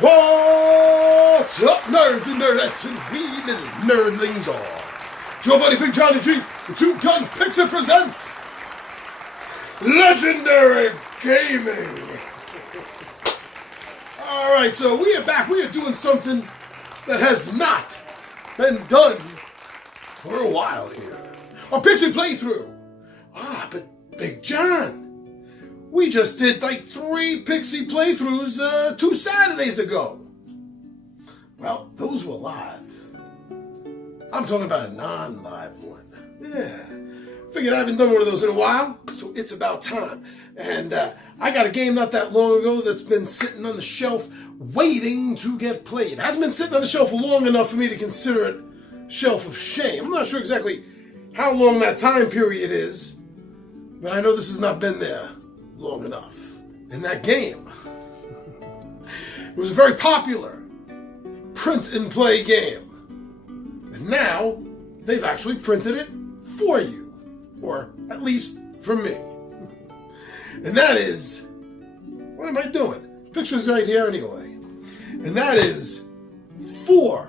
What's up, nerds and nerdettes, and we little nerdlings are? It's your buddy Big Johnny G, the two-gun Pixie presents Legendary Gaming. Alright, so we are back. We are doing something that has not been done for a while here. A Pixie playthrough. But Big John, we just did like 3 Pixie playthroughs 2 Saturdays ago. Well, those were live. I'm talking about a non-live one. Yeah. Figured I haven't done one of those in a while, so it's about time. And I got a game not that long ago that's been sitting on the shelf waiting to get played. It hasn't been sitting on the shelf long enough for me to consider it Shelf of Shame. I'm not sure exactly how long that time period is, but I know this has not been there long enough. And that game, it was a very popular print and play game. And now they've actually printed it for you, or at least for me. And that is, what am I doing? Picture's right here anyway. And that is 4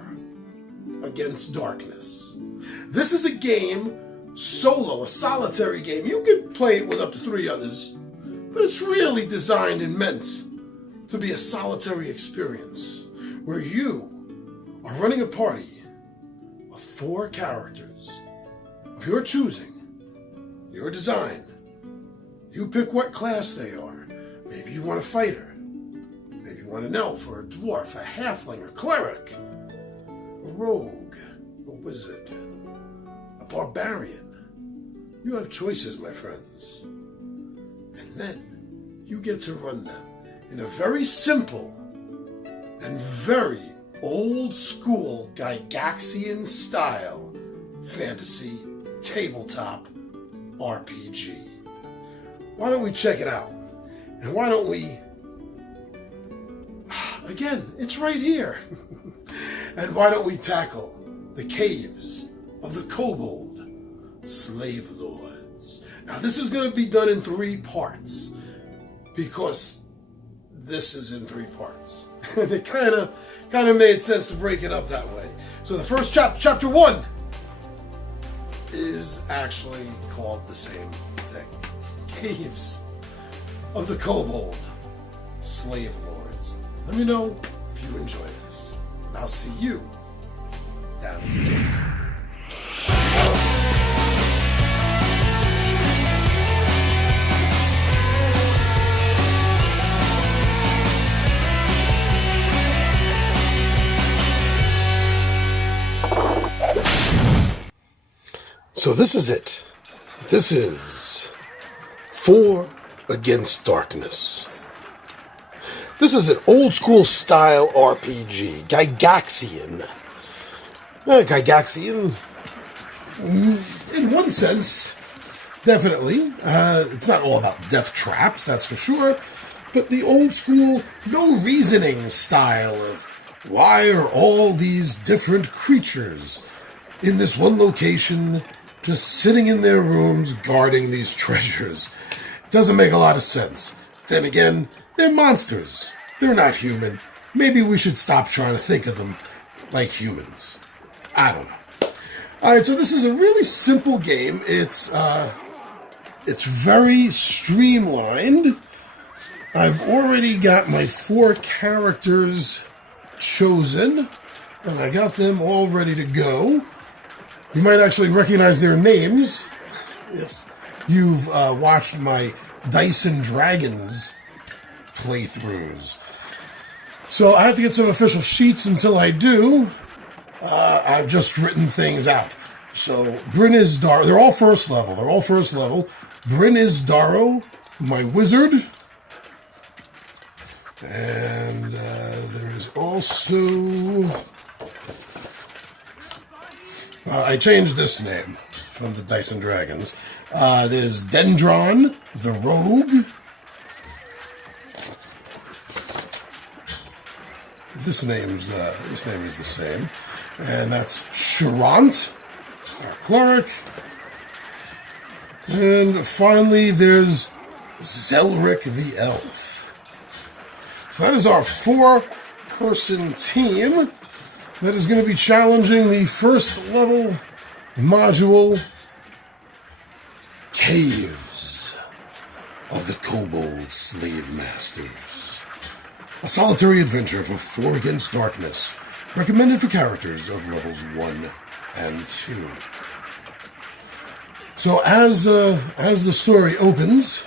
Against Darkness. This is a game, solo, a solitary game. You could play it with up to 3 others, but it's really designed and meant to be a solitary experience where you are running a party of 4 characters of your choosing, your design. You pick what class they are. Maybe you want a fighter. Maybe you want an elf or a dwarf, a halfling, a cleric, a rogue, a wizard, a barbarian. You have choices, my friends. And then you get to run them in a very simple and very old school Gygaxian style fantasy tabletop RPG. Why don't we check it out? And why don't we, again, it's right here. And why don't we tackle the caves of the Kobold slave lords? Now this is going to be done in 3 parts because this is in 3 parts. And it kind of made sense to break it up that way. So the first chapter 1 is actually called the same thing. Caves of the Kobold slave lords. Let me know if you enjoy this. And I'll see you down at the table. So this is it. This is 4 Against Darkness. This is an old school style RPG, Gygaxian. Gygaxian, in one sense, definitely. It's not all about death traps, that's for sure. But the old school, no reasoning style of why are all these different creatures in this one location just sitting in their rooms guarding these treasures. It doesn't make a lot of sense. Then again, they're monsters. They're not human. Maybe we should stop trying to think of them like humans. I don't know. Alright, so this is a really simple game. It's very streamlined. I've already got my 4 characters chosen, and I got them all ready to go. You might actually recognize their names if you've watched my Dice and Dragons playthroughs. So I have to get some official sheets. Until I do, I've just written things out. So Brin Izdaro, they're all first level. Brin Izdaro, my wizard. And there is also... I changed this name from the Dice and Dragons. There's Dendron, the rogue. This name is the same, and that's Sherant, our cleric. And finally, there's Zelrick the elf. So that is our 4 4-person team that is going to be challenging the first level module, Caves of the Kobold Slave Masters. A solitary adventure for 4 Against Darkness, recommended for characters of levels 1 and 2. So as the story opens,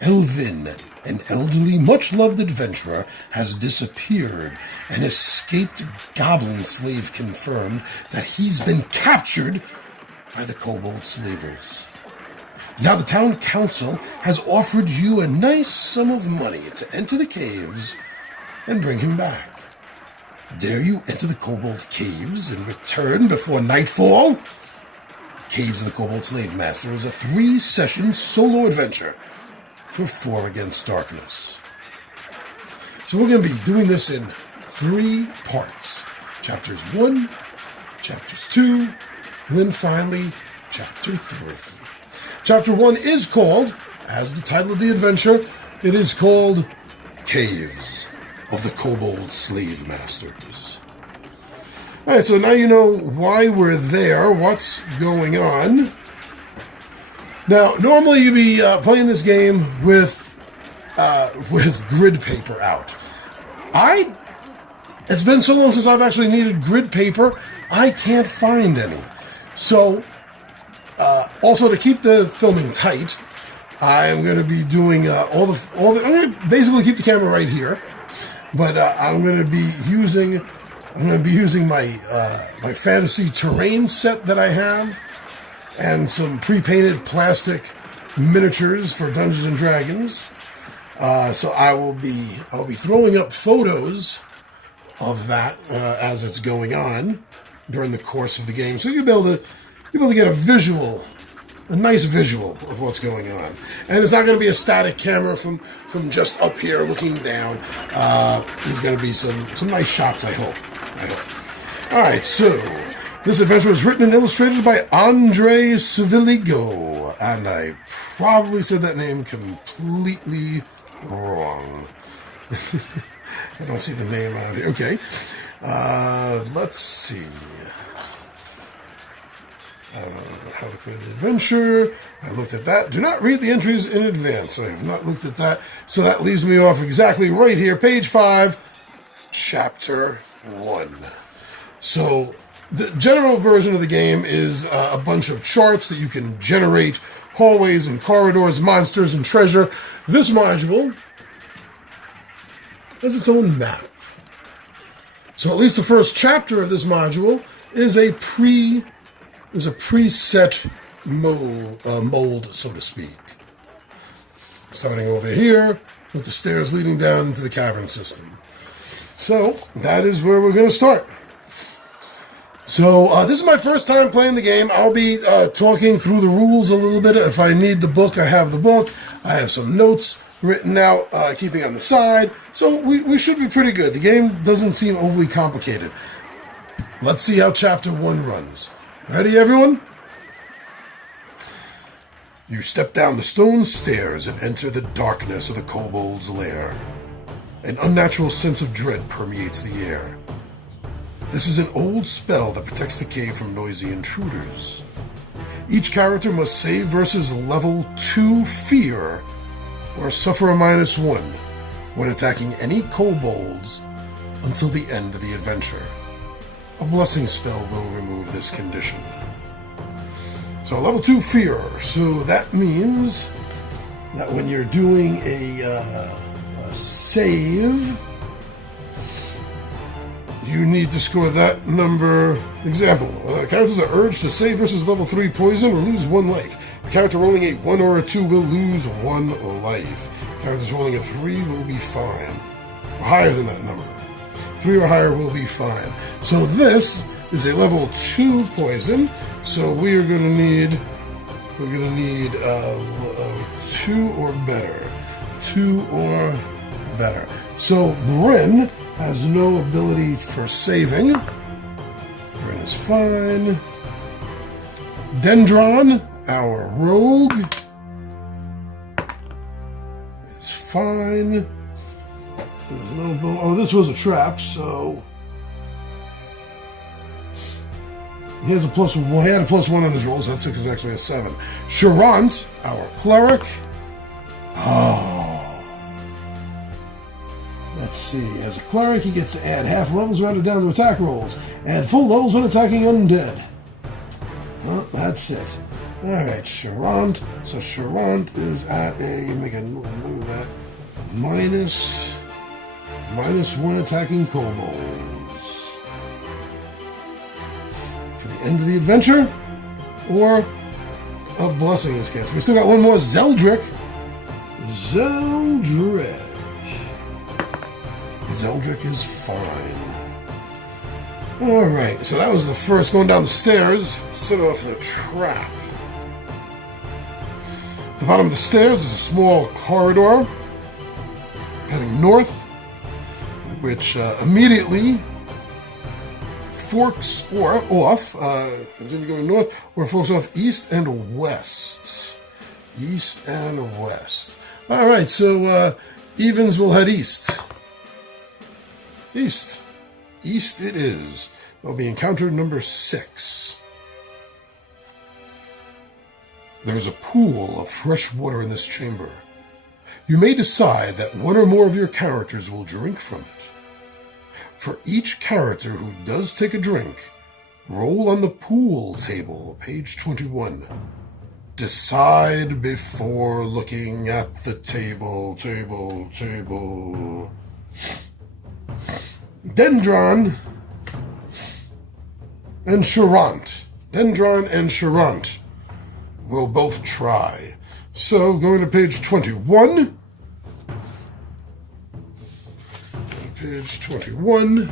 Elvin, an elderly, much-loved adventurer, has disappeared. An escaped goblin slave confirmed that he's been captured by the Kobold slavers. Now the town council has offered you a nice sum of money to enter the caves and bring him back. Dare you enter the Kobold caves and return before nightfall? Caves of the Kobold Slave Master is a 3-session solo adventure for 4 Against Darkness. So we're going to be doing this in 3 parts. Chapters 1, Chapters 2, and then finally Chapter 3. Chapter 1 is called, as the title of the adventure, it is called Caves of the Kobold Slave Masters. Alright, so now you know why we're there, what's going on. Now, normally you'd be playing this game with grid paper out. It's been so long since I've actually needed grid paper, I can't find any. So, also to keep the filming tight, I am going to be doing I'm going to basically keep the camera right here, but I'm going to be using my my fantasy terrain set that I have, and some pre-painted plastic miniatures for Dungeons and Dragons. So I'll be throwing up photos of that as it's going on during the course of the game, so you'll be able to get a nice visual of what's going on. And it's not going to be a static camera from just up here looking down. There's going to be some nice shots, I hope. All right, so this adventure was written and illustrated by Andre Civiligo, and I probably said that name completely wrong. I don't see the name out here. Okay, let's see. How to play the adventure. I looked at that. Do not read the entries in advance. I have not looked at that. So that leaves me off exactly right here. Page 5, Chapter 1. So the general version of the game is a bunch of charts that you can generate hallways and corridors, monsters and treasure. This module has its own map. So at least the first chapter of this module is a preset mold, so to speak. Starting over here with the stairs leading down into the cavern system. So that is where we're going to start. So this is my first time playing the game. I'll be talking through the rules a little bit. If I need the book, I have the book. I have some notes written out, keeping on the side. So we should be pretty good. The game doesn't seem overly complicated. Let's see how Chapter 1 runs. Ready, everyone? You step down the stone stairs and enter the darkness of the kobold's lair. An unnatural sense of dread permeates the air. This is an old spell that protects the cave from noisy intruders. Each character must save versus level 2 fear or suffer a -1 when attacking any kobolds until the end of the adventure. A blessing spell will remove this condition. So level 2 fear. So that means that when you're doing a save, you need to score that number. Example, characters are urged to save versus level 3 poison or lose 1 life. A character rolling a 1 or a 2 will lose 1 life. Characters rolling a 3 will be fine. Or higher than that number. 3 or higher will be fine. So this is a level 2 poison. So we are going to need 2 or better. 2 or better. So Brin has no ability for saving. Brin is fine. Dendron, our rogue, It's fine. So there's no oh, this was a trap, so he has a +1. He had a +1 on his rolls. That 6 is actually a 7. Sherant, our cleric. Oh. Let's see. As a cleric, he gets to add half levels rounded down to attack rolls. Add full levels when attacking undead. Well, that's it. Alright, Sherant. So Sherant is at a, make a note of that, -1 attacking kobolds. For the end of the adventure, or a blessing is cast. We still got one more, Zelrick. Zelrick is fine. Alright, so that was the first going down the stairs, set off the trap. At the bottom of the stairs is a small corridor heading north, which immediately forks off, continue going north, or forks off east and west. East and west. Alright, so evens will head east. East. East it is. There'll be encounter number 6. There is a pool of fresh water in this chamber. You may decide that one or more of your characters will drink from it. For each character who does take a drink, roll on the pool table, page 21. Decide before looking at the table. Dendron and Sherant. Dendron and Sherant will both try. So, going to page 21. Page 21.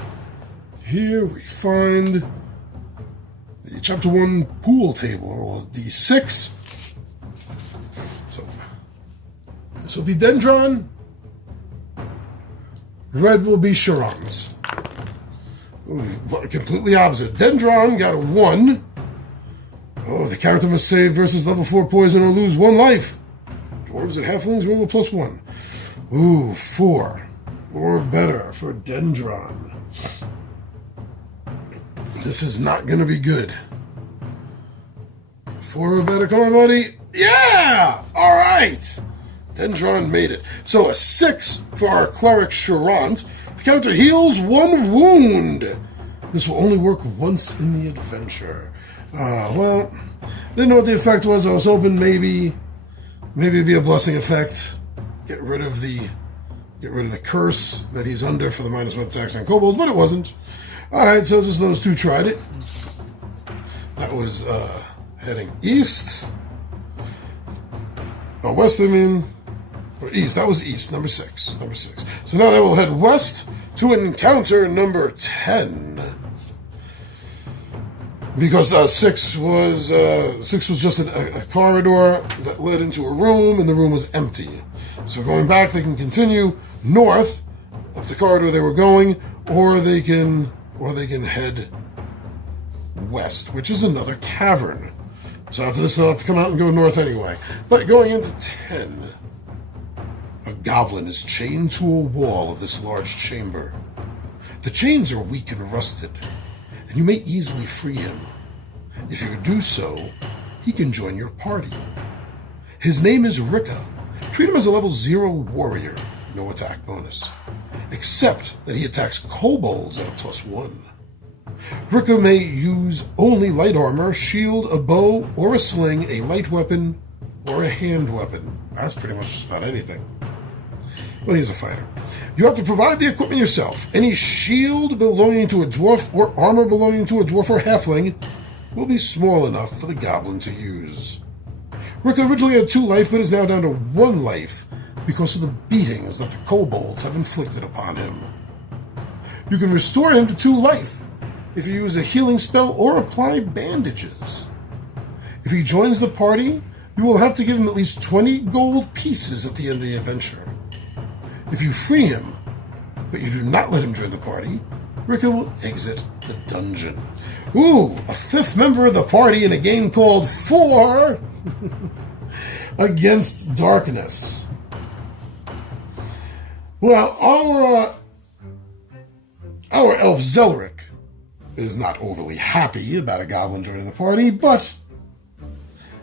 Here we find the chapter 1 pool table, or D6. So, this will be Dendron. Red will be Sherant. Completely opposite. Dendron got a 1. Oh, the character must save versus level 4 poison or lose 1 life. Dwarves and halflings roll a +1. Ooh, 4. Or better for Dendron. This is not going to be good. 4 or better. Come on, buddy. Yeah! All right. Dendron made it. So a 6 for our cleric Sherant. The character heals 1 wound. This will only work once in the adventure. Well, didn't know what the effect was. I was hoping maybe it'd be a blessing effect. Get rid of the curse that he's under for the -1 attacks on kobolds, but it wasn't. All right, so just those 2 tried it. That was heading east. Oh, west, I mean. Or east. That was east, number 6. So now they will head west to encounter number 10. Because 6 was just a corridor that led into a room, and the room was empty. So going back, they can continue north up the corridor they were going, or they can head west, which is another cavern. So after this, they'll have to come out and go north anyway. But going into 10, a goblin is chained to a wall of this large chamber. The chains are weak and rusted, and you may easily free him. If you do so, he can join your party. His name is Ricka. Treat him as a level 0 warrior, no attack bonus, except that he attacks kobolds at a +1. Ricka may use only light armor, shield, a bow, or a sling, a light weapon, or a hand weapon. That's pretty much just about anything. Well, he's a fighter. You have to provide the equipment yourself. Any shield belonging to a dwarf or armor belonging to a dwarf or halfling will be small enough for the goblin to use. Ricka originally had 2 life, but is now down to 1 life because of the beatings that the kobolds have inflicted upon him. You can restore him to 2 life if you use a healing spell or apply bandages. If he joins the party, you will have to give him at least 20 gold pieces at the end of the adventure. If you free him, but you do not let him join the party, Ricka will exit the dungeon. Ooh, a 5th member of the party in a game called 4 Against Darkness. Well, our elf Zelrick is not overly happy about a goblin joining the party, but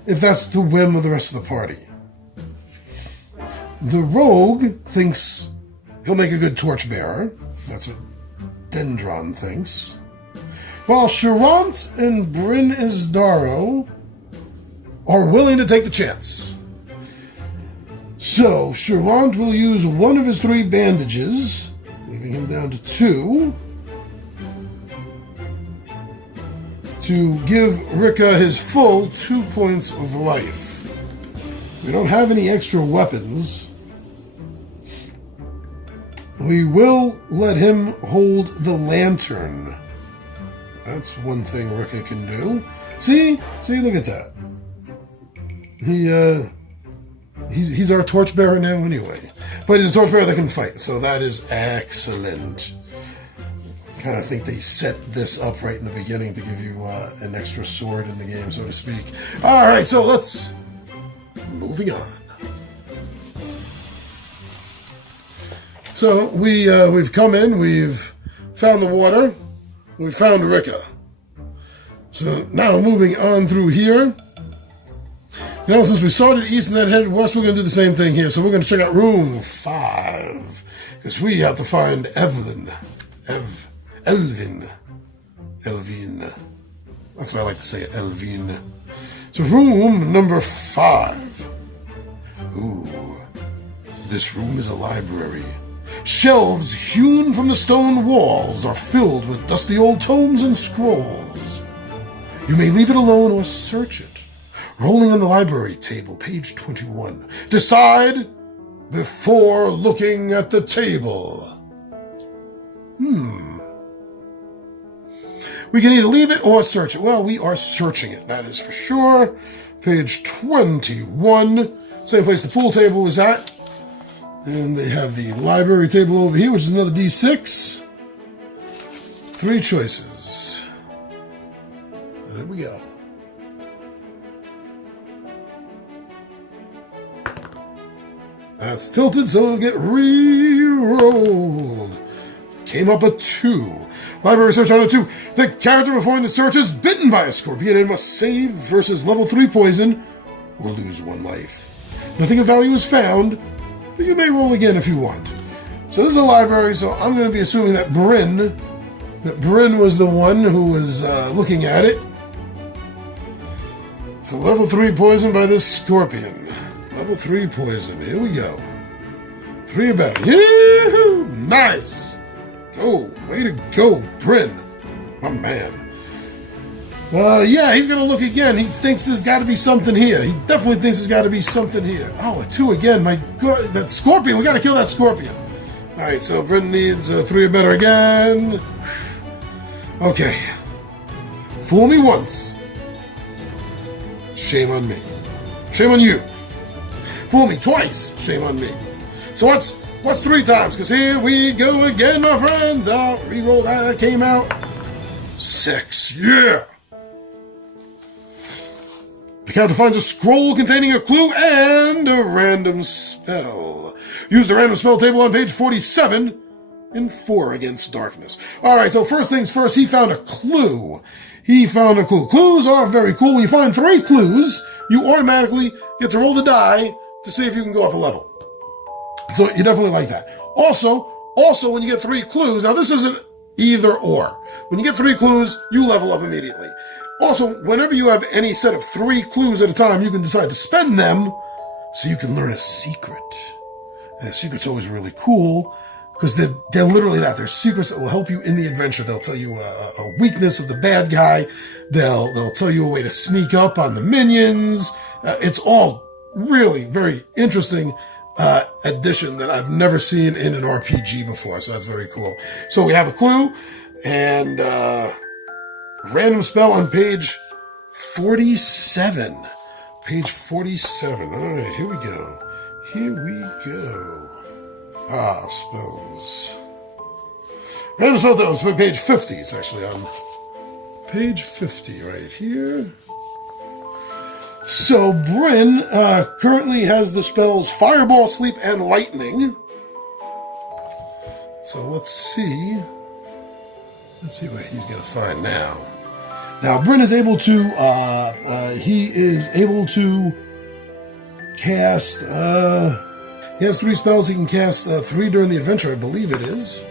if that's the whim of the rest of the party. The rogue thinks he'll make a good torchbearer. That's what Dendron thinks. While Sherant and Brin Izdaro are willing to take the chance. So, Sherant will use one of his 3 bandages, leaving him down to 2, to give Rika his full 2 points of life. We don't have any extra weapons. We will let him hold the lantern. That's one thing Rika can do. See, look at that. He's our torchbearer now anyway. But he's a torchbearer that can fight, so that is excellent. I kind of think they set this up right in the beginning to give you an extra sword in the game, so to speak. All right, so let's... Moving on. So we've come in, we've found the water, we found Rika. So now moving on through here. You know, since we started east and then headed west, we're going to do the same thing here. So we're going to check out room 5. Because we have to find Elvin. That's what I like to say it, Elvin. So room number 5. Ooh. This room is a library. Shelves hewn from the stone walls are filled with dusty old tomes and scrolls. You may leave it alone or search it. Rolling on the library table, page 21. Decide before looking at the table. We can either leave it or search it. Well, we are searching it, that is for sure. Page 21. Same place the pool table is at. And they have the library table over here, which is another D6. 3 choices. There we go. That's tilted, so it'll get re-rolled. Came up a 2. Library search on a 2. The character performing the search is bitten by a scorpion and must save versus level 3 poison or lose 1 life. Nothing of value is found, but you may roll again if you want. So this is a library, so I'm going to be assuming that Brin was the one who was looking at it. It's a level 3 poison by this scorpion. Level 3 poison. Here we go. 3 or better. Yoo-hoo! Nice! Go. Way to go, Brin. My man. Yeah, he's going to look again. He thinks there's got to be something here. He definitely thinks there's got to be something here. Oh, a 2 again. My God. That scorpion. We got to kill that scorpion. All right, so Brin needs 3 or better again. Okay. Fool me once. Shame on me. Shame on you. Fool me twice. Shame on me. So what's 3 times? Because here we go again, my friends. I'll re-roll that. It came out 6. Yeah. The character finds a scroll containing a clue and a random spell. Use the random spell table on page 47 in 4 against darkness. All right, so first things first, he found a clue. Clues are very cool. When you find 3 clues, you automatically get to roll the die to see if you can go up a level. So you definitely like that. Also, when you get 3 clues, now this isn't either or. When you get 3 clues, you level up immediately. Also, whenever you have any set of 3 clues at a time, you can decide to spend them so you can learn a secret. And a secret's always really cool because they're literally that. They're secrets that will help you in the adventure. They'll tell you a weakness of the bad guy. They'll tell you a way to sneak up on the minions. It's all really very interesting addition that I've never seen in an RPG before. So that's very cool. So we have a clue and random spell on page 47. Page 47. All right, here we go. Spells. Random spell that was page 50. It's actually on page 50 right here. So Brin currently has the spells Fireball, Sleep, and Lightning. So let's see. Let's see what he's going to find now. Now, Brin is able to, he is able to cast, he has 3 spells. He can cast 3 during the adventure, I believe it is.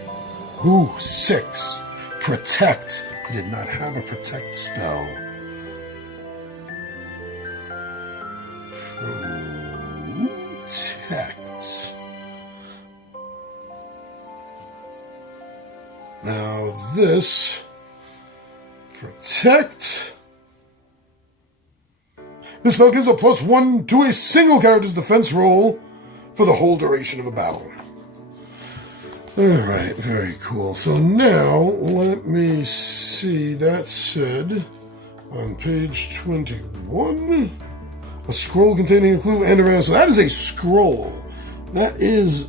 Ooh, 6. Protect. He did not have a protect spell. Protect. Now this, protect. This spell gives a +1 to a single character's defense roll for the whole duration of a battle. Alright, very cool. So now, let me see. That said, on page 21, a scroll containing a clue and a random. So that is a scroll. That is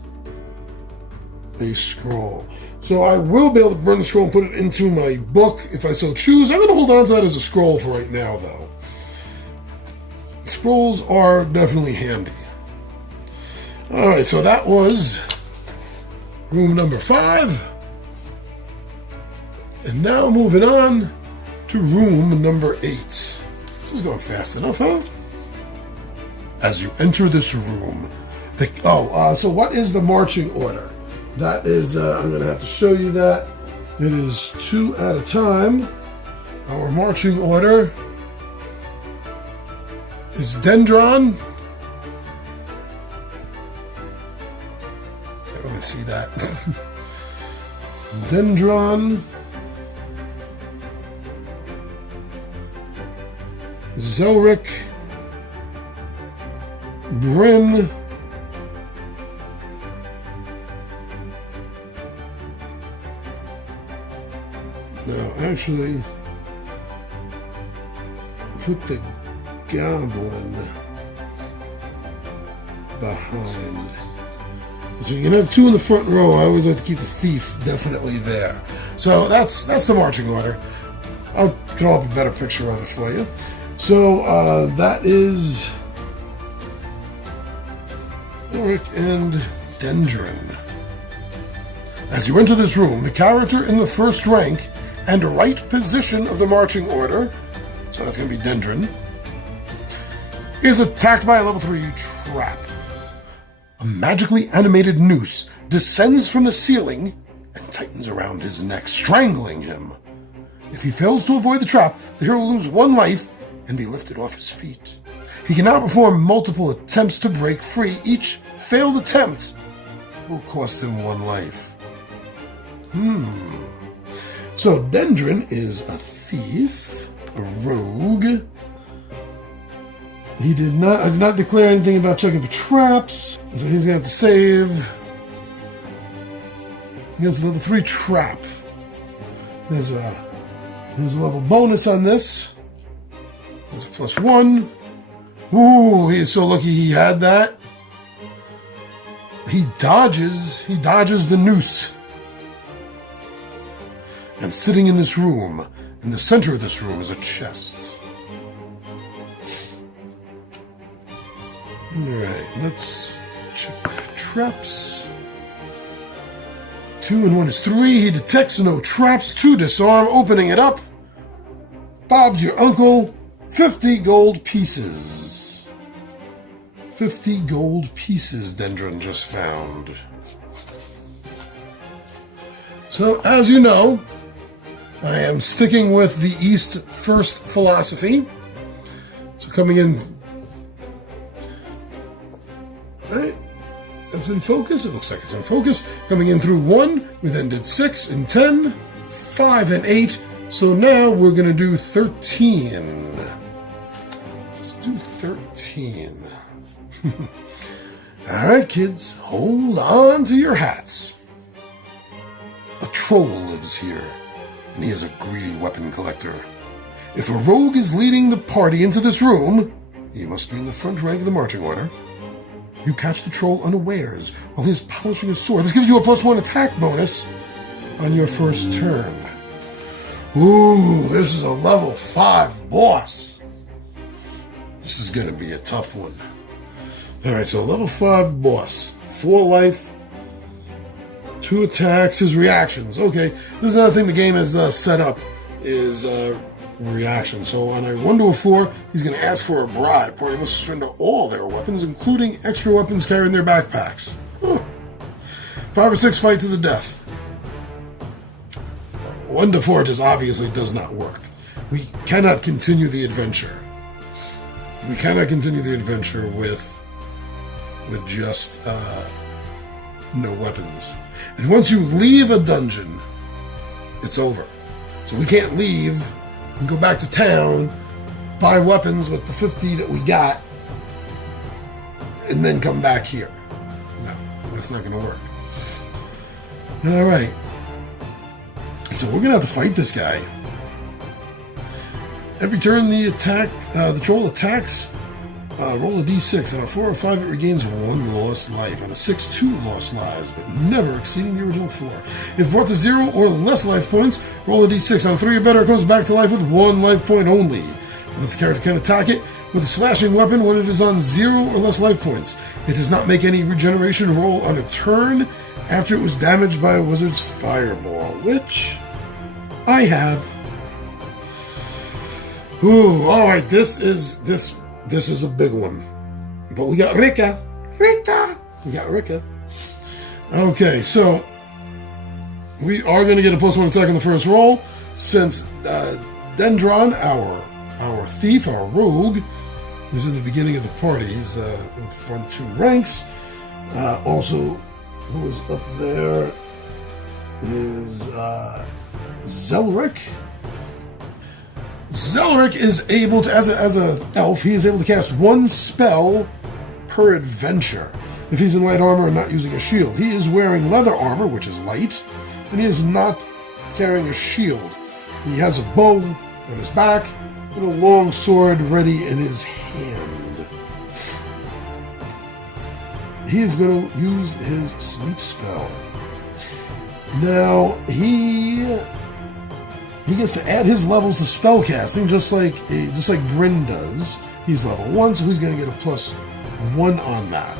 a scroll. So I will be able to burn the scroll and put it into my book if I so choose. I'm going to hold on to that as a scroll for right now, though. Scrolls are definitely handy. Alright, so that was room number 5. And now moving on to room number 8. This is going fast enough, huh? As you enter this room, so what is the marching order? That is, I'm going to have to show you that. It is 2 at a time. Our marching order is Dendron. I want to see that. Dendron. Zelrick. Brin. No, actually, put the goblin behind. So you can have 2 in the front row. I always like to keep the thief definitely there. So that's the marching order. I'll draw up a better picture of it for you. So that is Zelrick and Dendron. As you enter this room, the character in the first rank and right position of the marching order, so that's going to be Dendron, is attacked by a level 3 trap. A magically animated noose descends from the ceiling and tightens around his neck, strangling him. If he fails to avoid the trap, the hero will lose 1 life and be lifted off his feet. He can now perform multiple attempts to break free. Each failed attempt will cost him 1 life. So Dendron is a thief, a rogue. I did not declare anything about checking for traps, so he's gonna have to save. He has a level 3 trap. There's a level bonus on this. There's a +1. Ooh, he is so lucky he had that. He dodges the noose. And sitting in this room, in the center of this room, is a chest. Alright, let's check traps. 2 and 1 is 3. He detects no traps to disarm, opening it up. Bob's your uncle. 50 gold pieces. 50 gold pieces Dendron just found. So, as you know, I am sticking with the East First philosophy. So coming in... Alright, that's in focus. It looks like it's in focus. Coming in through 1, we then did 6 and 10, 5 and 8. So now we're going to do 13. Let's do 13. Alright, kids, hold on to your hats. A troll lives here, and he is a greedy weapon collector. If a rogue is leading the party into this room, he must be in the front rank of the marching order. You catch the troll unawares while he's polishing his sword. This gives you a +1 attack bonus on your first turn. Ooh, this is a level 5 boss. This is going to be a tough one. Alright, so level 5 boss. 4 life, 2 attacks, his reactions. Okay, this is another thing the game has set up, is reaction. So on a 1 to a 4, he's going to ask for a bribe. Party must surrender all their weapons, including extra weapons carried in their backpacks. 5 or 6 fight to the death. 1 to 4 just obviously does not work. We cannot continue the adventure. We cannot continue the adventure with just no weapons. And once you leave a dungeon, it's over. So we can't leave and go back to town, buy weapons with the 50 that we got, and then come back here. No, that's not going to work. All right. So we're going to have to fight this guy. Every turn the troll attacks, roll a d6. On a 4 or 5, it regains 1 lost life. On a 6, 2 lost lives, but never exceeding the original 4. If brought to 0 or less life points, roll a d6. On 3 or better, it comes back to life with 1 life point only. Unless the character can attack it with a slashing weapon when it is on 0 or less life points. It does not make any regeneration roll on a turn after it was damaged by a wizard's fireball, which I have. Ooh, all right, this is a big one. But we got Rika. We got Rika. Okay, so we are going to get a +1 attack on the first roll, since Dendron, our thief, our rogue, is in the beginning of the party. He's in the front 2 ranks. Also, who is up there is Zelrick. Zelrick is able to, as a elf, he is able to cast 1 spell per adventure. If he's in light armor and not using a shield, he is wearing leather armor, which is light, and he is not carrying a shield. He has a bow on his back and a long sword ready in his hand. He is going to use his sleep spell. Now he gets to add his levels to spellcasting, just like Brin does. He's level 1, so he's going to get a +1 on that.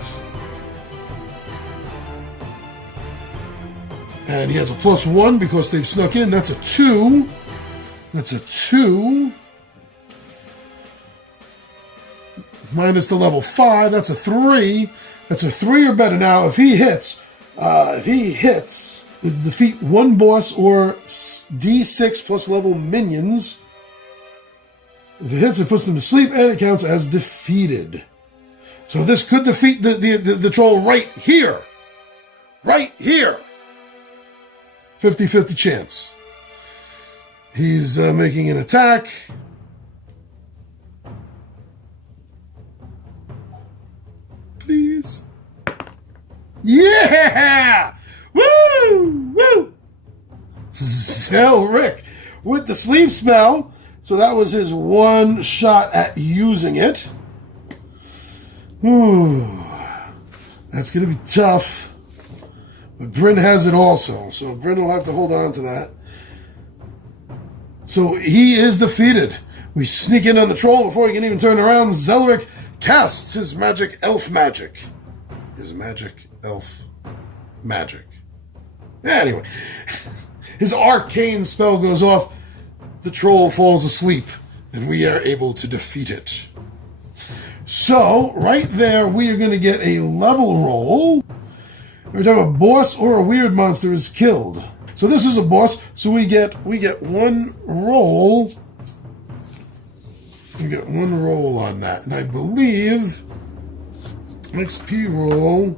And he has a +1 because they've snuck in. That's a 2. That's a 2. Minus the level 5, that's a 3. That's a 3 or better. Now, if he hits, defeat 1 boss or D6 plus level minions. If it hits, it puts them to sleep, and it counts as defeated. So this could defeat the troll right here. Right here. 50-50 chance. He's making an attack. Please. Yeah! Woo! Woo! Zelrick with the sleep spell. So that was his 1 shot at using it. Ooh. That's going to be tough. But Brin has it also. So Brin will have to hold on to that. So he is defeated. We sneak in on the troll before he can even turn around. Zelrick casts his magic elf magic. His magic elf magic. Anyway, his arcane spell goes off. The troll falls asleep, and we are able to defeat it. So, right there, we are going to get a level roll every time a boss or a weird monster is killed. So this is a boss, so we get 1 roll. We get 1 roll on that, and I believe XP roll.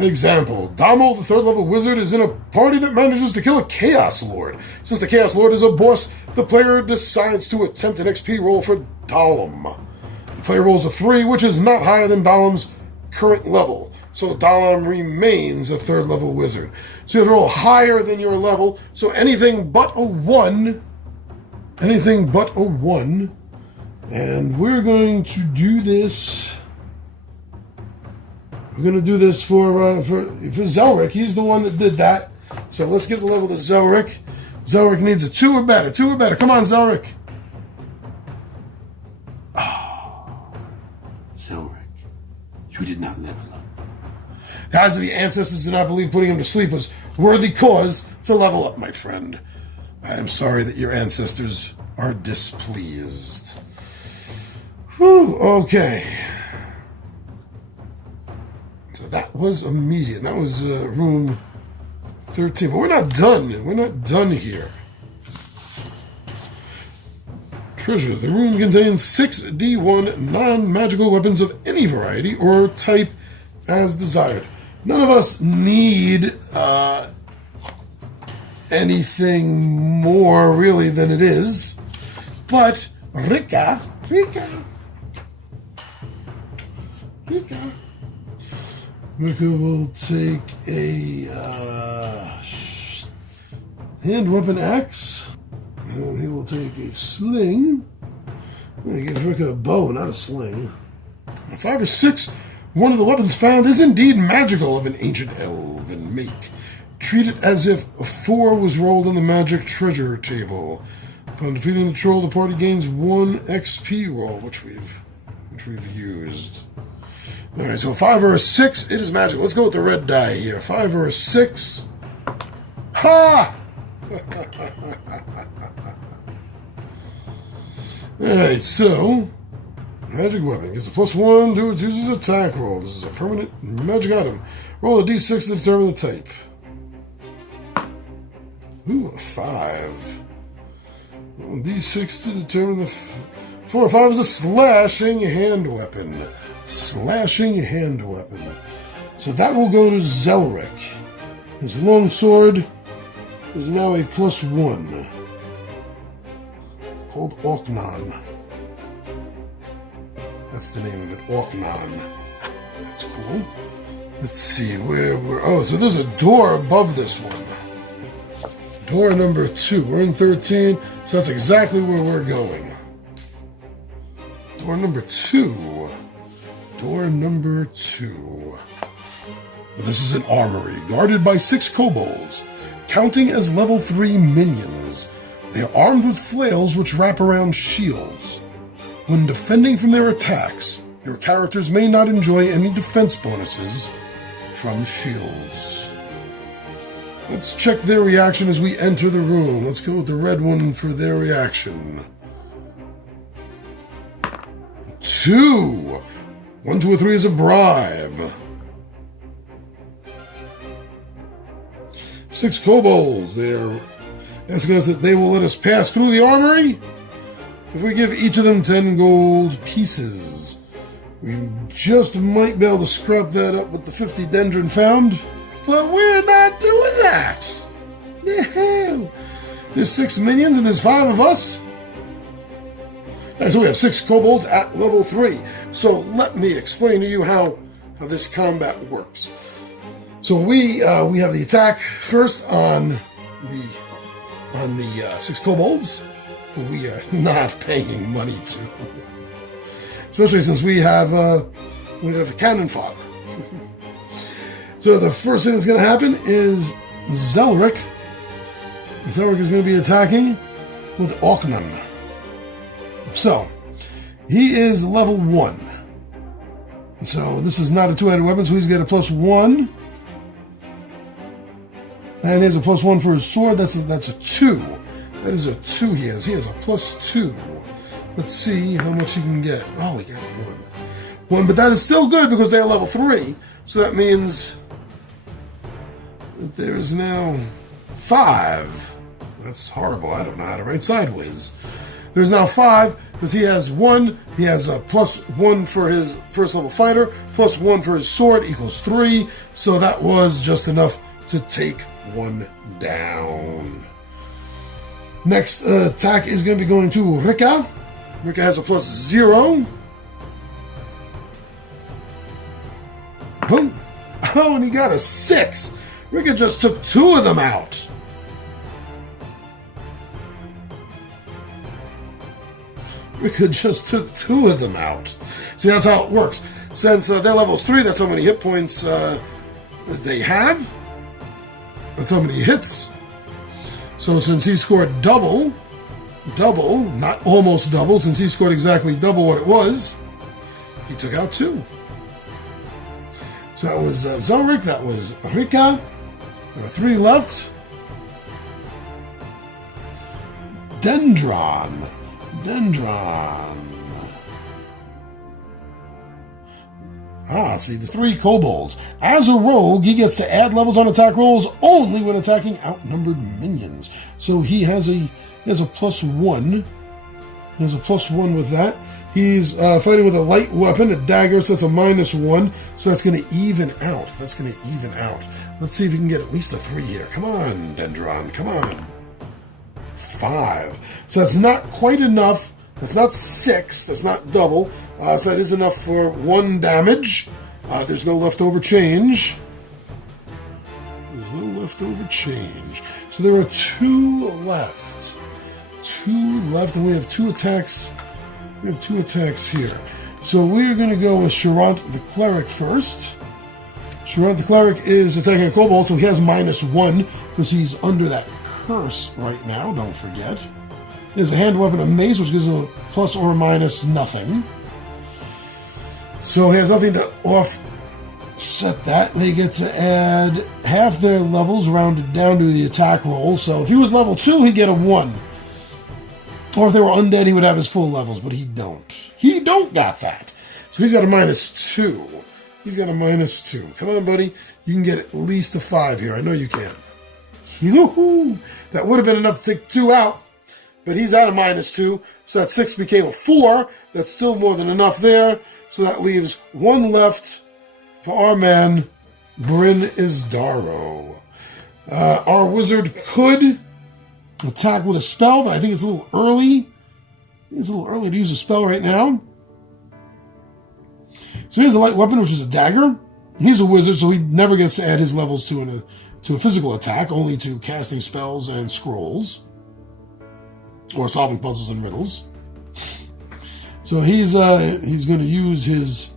Example, Damo, the 3rd level wizard, is in a party that manages to kill a Chaos Lord. Since the Chaos Lord is a boss, the player decides to attempt an XP roll for Dalam. The player rolls a 3, which is not higher than Dalam's current level. So Dalam remains a 3rd level wizard. So you have to roll higher than your level. So anything but a 1. And we're going to do this. We're going to do this for Zelrick. He's the one that did that. So let's get the level to Zelrick. Zelrick needs a 2 or better. 2 or better. Come on, Zelrick. Oh, Zelrick, you did not level up. The eyes of the ancestors do not believe putting him to sleep was worthy cause to level up, my friend. I am sorry that your ancestors are displeased. Whew, okay. So that was immediate. That was room 13. But we're not done. We're not done here. Treasure. The room contains 6d1 non-magical weapons of any variety or type as desired. None of us need anything more, really, than it is. But Rika will take a hand weapon axe. And he will take a sling. I'm going to give Rika a bow, not a sling. 5 or 6. One of the weapons found is indeed magical of an ancient elven make. Treat it as if a 4 was rolled on the magic treasure table. Upon defeating the troll, the party gains 1 XP roll, which we've used. Alright, so 5 or a 6, it is magical. Let's go with the red die here. 5 or a 6. Ha! Alright, so magic weapon gets a +1 to its user's attack roll. This is a permanent magic item. Roll a d6 to determine the type. Ooh, a 5. Roll a d6 to determine the 4 or 5 is a slashing hand weapon. Slashing hand weapon. So that will go to Zelrick. His longsword is now a +1. It's called Orknon. That's the name of it, Orknon. That's cool. Let's see, oh, so there's a door above this one. Door number 2. We're in 13, so that's exactly where we're going. Door number 2. Door number 2. This is an armory, guarded by 6 kobolds, counting as level 3 minions. They are armed with flails which wrap around shields. When defending from their attacks, your characters may not enjoy any defense bonuses from shields. Let's check their reaction as we enter the room. Let's go with the red one for their reaction. 2. 1, 2, or 3 is a bribe. 6 kobolds. They are asking us that they will let us pass through the armory if we give each of them 10 gold pieces. We just might be able to scrub that up with the 50 Dendron found, but we're not doing that. No. There's 6 minions and there's 5 of us. Alright, so we have 6 kobolds at level 3. So let me explain to you how this combat works. So we have the attack first on the 6 kobolds, who we are not paying money to, especially since we have a cannon fodder. So the first thing that's going to happen is Zelrick. Zelrick is going to be attacking with Orknon. So he is level 1. So this is not a 2-handed weapon, so he's got a +1. And he has a +1 for his sword. That's a 2. That is a 2 he has. He has a +2. Let's see how much he can get. Oh, he got 1. But that is still good because they are level 3. So that means that there is now 5. That's horrible. I don't know how to write sideways. There's now 5 because he has 1. He has a +1 for his first level fighter, +1 for his sword equals 3. So that was just enough to take 1 down. Next attack is going to be going to Rika. Rika has a +0. Oh, and he got a 6. Rika just took 2 of them out. Rika just took 2 of them out. See, that's how it works. Since their level's 3, that's how many hit points they have. That's how many hits. So since he scored double, not almost double, since he scored exactly double what it was, he took out 2. So that was Zelrick, that was Rika. There are 3 left. Dendron. See, the 3 kobolds. As a rogue, he gets to add levels on attack rolls only when attacking outnumbered minions. So he has a +1. He has a +1 with that. He's fighting with a light weapon, a dagger, so that's a -1. So that's going to even out. Let's see if we can get at least a 3 here. Come on, Dendron. Come on. 5. So that's not quite enough. That's not 6. That's not double. So that is enough for 1 damage. There's no leftover change. So there are 2 left. 2 left, and we have 2 attacks. We have 2 attacks here. So we're going to go with Sherant the cleric first. Sherant the cleric is attacking a kobold, so he has -1 because he's under that curse right now. Don't forget. He has a hand weapon of mace, which gives him a plus or minus nothing. So he has nothing to offset that. They get to add half their levels rounded down to the attack roll. So if he was level 2, he'd get a 1. Or if they were undead, he would have his full levels, but he don't. He don't got that. So he's got a -2. He's got a -2. Come on, buddy. You can get at least a 5 here. I know you can. Yoo-hoo! That would have been enough to take 2 out, but he's at a -2, so that 6 became a 4. That's still more than enough there. So that leaves 1 left for our man, Brin Izdaro. Our wizard could attack with a spell, but I think it's a little early. It's a little early to use a spell right now. So he has a light weapon, which is a dagger. He's a wizard, so he never gets to add his levels to a physical attack, only to casting spells and scrolls, or solving puzzles and riddles. So he's going to use his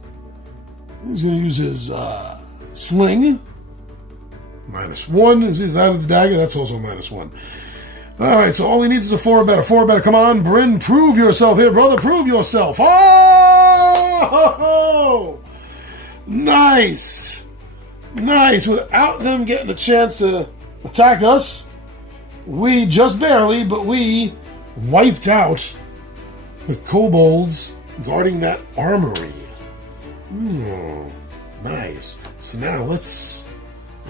sling. -1. Is that of the dagger? That's also -1. All right, so all he needs is a 4 or better. 4 or better. Come on, Brin, prove yourself here, brother. Prove yourself. Oh! Nice. Without them getting a chance to attack us, we just barely, but we wiped out the kobolds guarding that armory. Nice. So now let's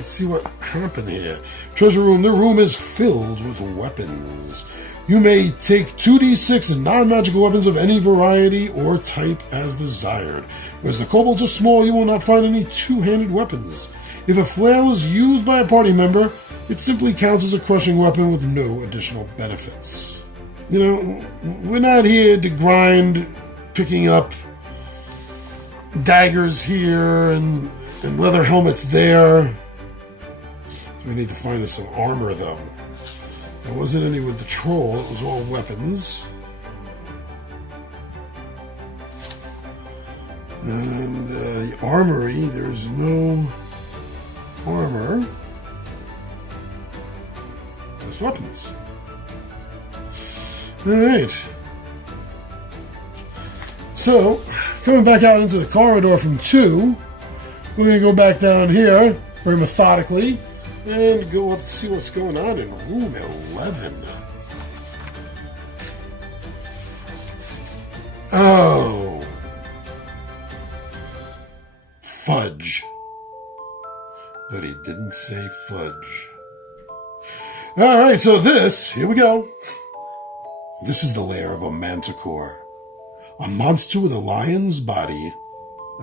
see what happened here. Treasure room. The room is filled with weapons. You may take 2d6 non-magical weapons of any variety or type as desired. Whereas the kobolds are small, you will not find any two-handed weapons. If a flail is used by a party member, it simply counts as a crushing weapon with no additional benefits. You know, we're not here to grind picking up daggers here and leather helmets there. So we need to find us some armor, though. There wasn't any with the troll. It was all weapons. And the armory, there's no armor. There's weapons. Alright. So, coming back out into the corridor from 2, we're going to go back down here very methodically and go up to see what's going on in room 11. Oh. Fudge. But he didn't say fudge. Alright, so here we go. This is the lair of a Manticore. A monster with a lion's body,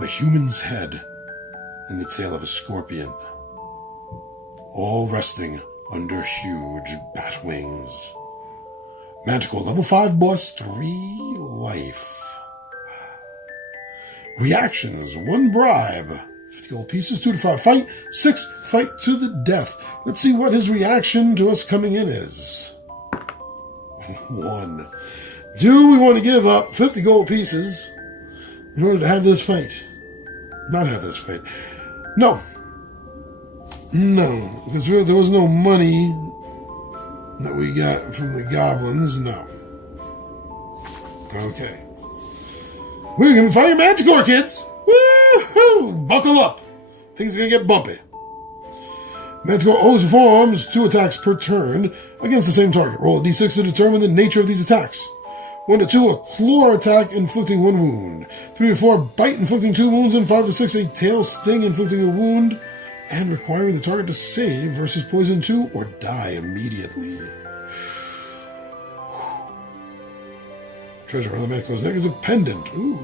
a human's head, and the tail of a scorpion. All resting under huge bat wings. Manticore level 5 boss, 3 life. Reactions, 1 bribe, 50 gold pieces, 2 to 5 fight, 6 fight to the death. Let's see what his reaction to us coming in is. 1. Do we want to give up 50 gold pieces in order to have this fight? Not have this fight. No. No, because there was no money that we got from the goblins. No. Okay. We're going to fight a Manticore, kids! Woo-hoo! Buckle up! things are going to get bumpy. Manticore always performs 2 attacks per turn against the same target. Roll a d6 to determine the nature of these attacks. 1 to 2, a claw attack inflicting 1 wound. 3 to 4, bite inflicting 2 wounds. And 5 to 6, a tail sting inflicting a wound and requiring the target to save versus poison 2 or die immediately. Treasure around the Manticore's neck is a pendant. Ooh.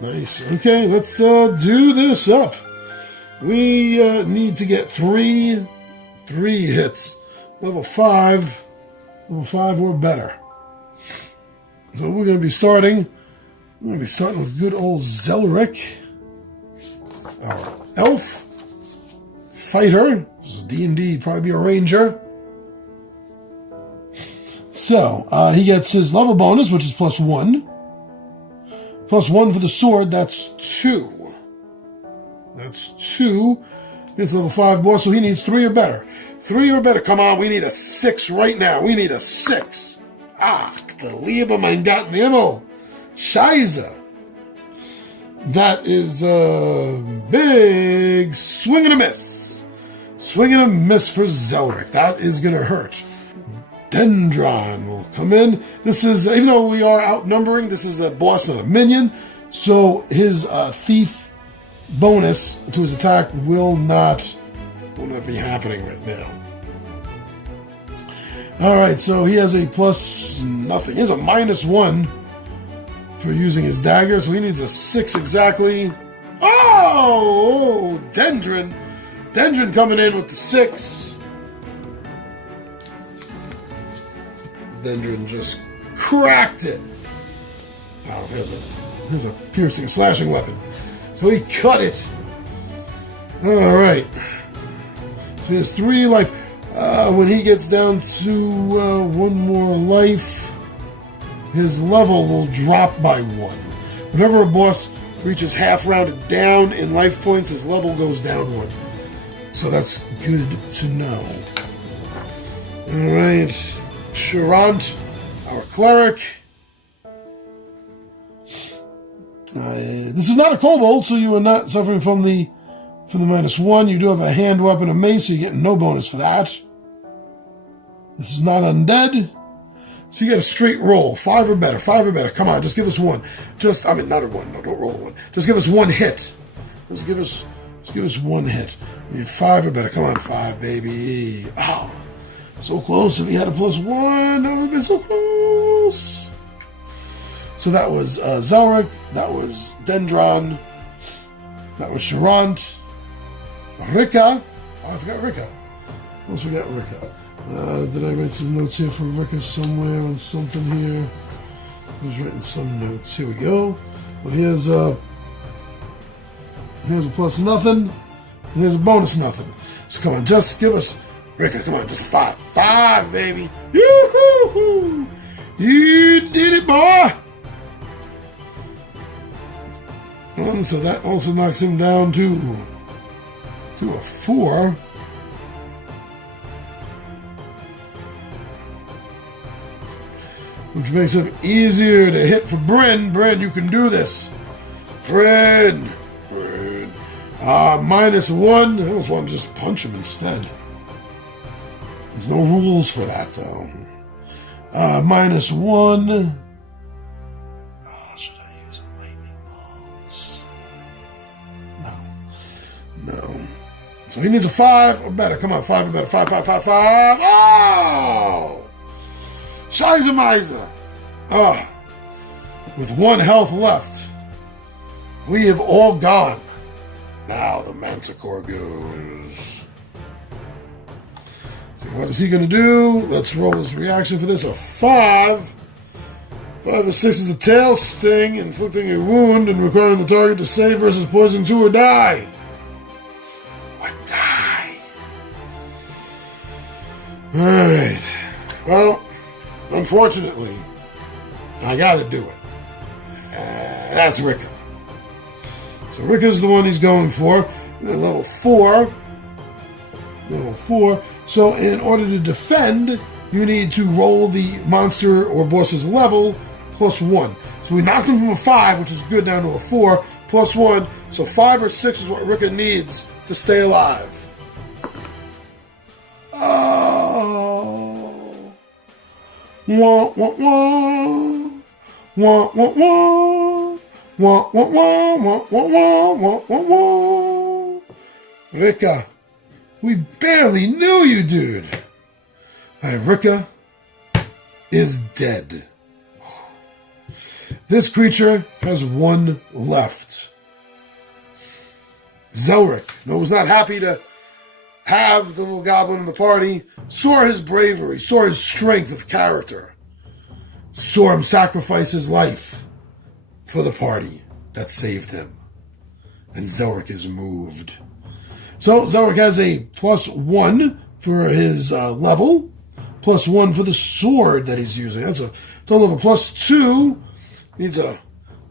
Nice. Okay, let's do this up. We need to get three hits. Level 5 or better. So we're going to be starting. We're going to be starting with good old Zelrick, our elf fighter. This is D&D, probably be a ranger. So he gets his level bonus, which is +1. +1 for the sword, that's 2. That's 2. It's level 5 boss, so he needs 3 or better. 3 or better. Come on, we need a 6 right now. We need a 6. The Liebe, mein Gott, Nemo. Scheiße. That is a big swing and a miss. Swing and a miss for Zelrick. That is going to hurt. Dendron will come in. This is, even though we are outnumbering, this is a boss, not a minion. So his thief bonus to his attack will not be happening right now. Alright, so he has a plus nothing. He has a -1 for using his dagger, so he needs a 6 exactly. Oh, Dendron. Dendron coming in with the 6. Dendron just cracked it. Wow, here's a piercing, slashing weapon. So he cut it. Alright. So he has 3 life. When he gets down to 1 more life, his level will drop by 1. Whenever a boss reaches half rounded down in life points, his level goes down 1. So that's good to know. Alright. Sherant, our cleric. This is not a kobold, so you are not suffering from the -1. You do have a hand weapon of mace, so you get no bonus for that. This is not undead, so you get a straight roll. 5 or better. 5 or better. Come on, just give us 1. Not a 1. No, don't roll a 1. Just give us 1 hit. Just give us 1 hit. You need 5 or better. Come on, 5, baby. Oh, so close. If he had a +1, that would have been so close. So that was Zelrick. That was Dendron. That was Sherant. Rika. Oh, I forgot Rika. Almost forgot Rika. Did I write some notes here for Rika somewhere on something here? I was writing some notes. Here we go. Well, here's a plus nothing. And here's a bonus nothing. So come on, just give us, Rika, come on, just 5. 5, baby. Yoo-hoo-hoo. You did it, boy. And so that also knocks him down to a 4. Which makes it easier to hit for Brin. Brin, you can do this. Brin. -1. I almost want to just punch him instead. There's no rules for that, though. -1. Oh, should I use a lightning bolt? No. So he needs a 5 or better. Come on, 5 or better. 5, 5, 5, 5. Oh! Scheiße Meise! Ah, with 1 health left, we have all gone. Now the Manticore goes. So what is he going to do? Let's roll his reaction for this. A 5. 5 or 6 is the tail sting, inflicting a wound and requiring the target to save versus poison 2 or die. What die? Alright. Well, unfortunately, I gotta do it. That's Rika. So Rika's the one he's going for. Level 4. Level 4. So in order to defend, you need to roll the monster or boss's level +1. So we knocked him from a 5, which is good, down to a 4, +1. So 5 or 6 is what Ricka needs to stay alive. Oh. Wah, wah, wah. Wah, wah, wah. Wah, wah, wah, wah, wah, wah, wah, wah. Ricka, we barely knew you, dude. All right, Ricka is dead. This creature has 1 left. Zelrick, though was not happy to have the little goblin in the party, saw his bravery, saw his strength of character, saw him sacrifice his life for the party that saved him. And Zelrick is moved. So Zelrick has a +1 for his level, +1 for the sword that he's using. That's a total of a +2.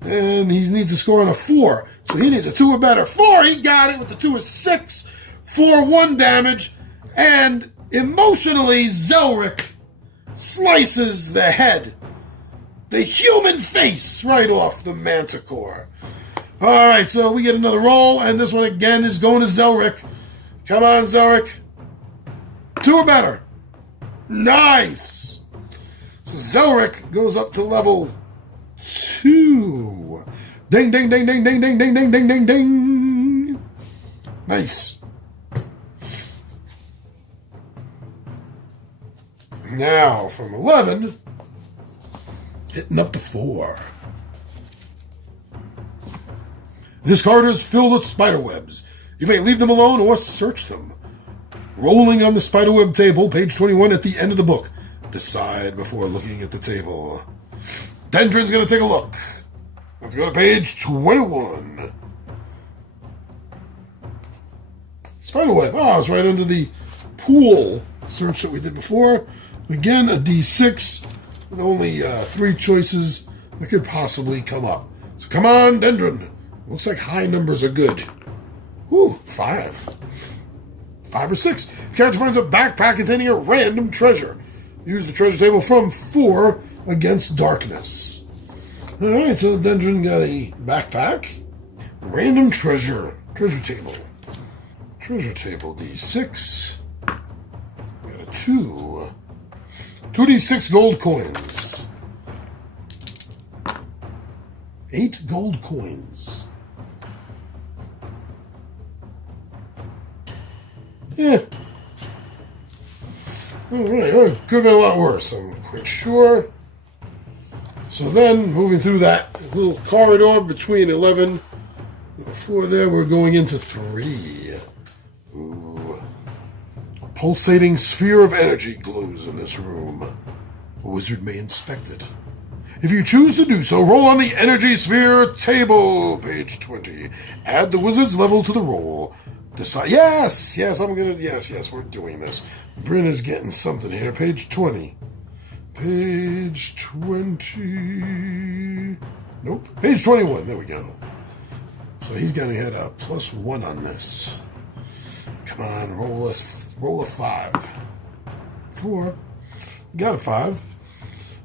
And he needs to score on a 4. So he needs a 2 or better. 4, he got it with the 2 is 6. 4/1 damage. And emotionally, Zelrick slices the head, the human face, right off the Manticore. All right, so we get another roll, and this one again is going to Zelrick. Come on, Zelrick. 2 or better. Nice. So Zelrick goes up to level 2. Ding, ding, ding, ding, ding, ding, ding, ding, ding, ding, ding. Nice. Now, from 11, hitting up to 4. This corridor is filled with spider webs. You may leave them alone or search them. Rolling on the spiderweb table, page 21 at the end of the book. Decide before looking at the table. Dendron's going to take a look. Let's go to page 21. Spiderweb. Oh, it's right under the pool search that we did before. Again, a D6 with only 3 choices that could possibly come up. So come on, Dendron. Looks like high numbers are good. Ooh, 5. 5 or 6. The character finds a backpack containing a random treasure. Use the treasure table from 4 against darkness. Alright, so Dendron got a backpack. Random treasure. Treasure table. Treasure table, D6. We got a 2. 2d6 gold coins. 8 gold coins. Yeah. Alright, well, could have been a lot worse, I'm quite sure. So then, moving through that little corridor between 11 and 4 there, we're going into 3. Ooh. A pulsating sphere of energy glows in this room. A wizard may inspect it. If you choose to do so, roll on the energy sphere table, page 20. Add the wizard's level to the roll. Decide. Yes, we're doing this. Brin is getting something here. Page 20. Page 20. Nope. Page 21. There we go. So he's going to get a +1 on this. Come on, roll a 5. 4. You got a 5.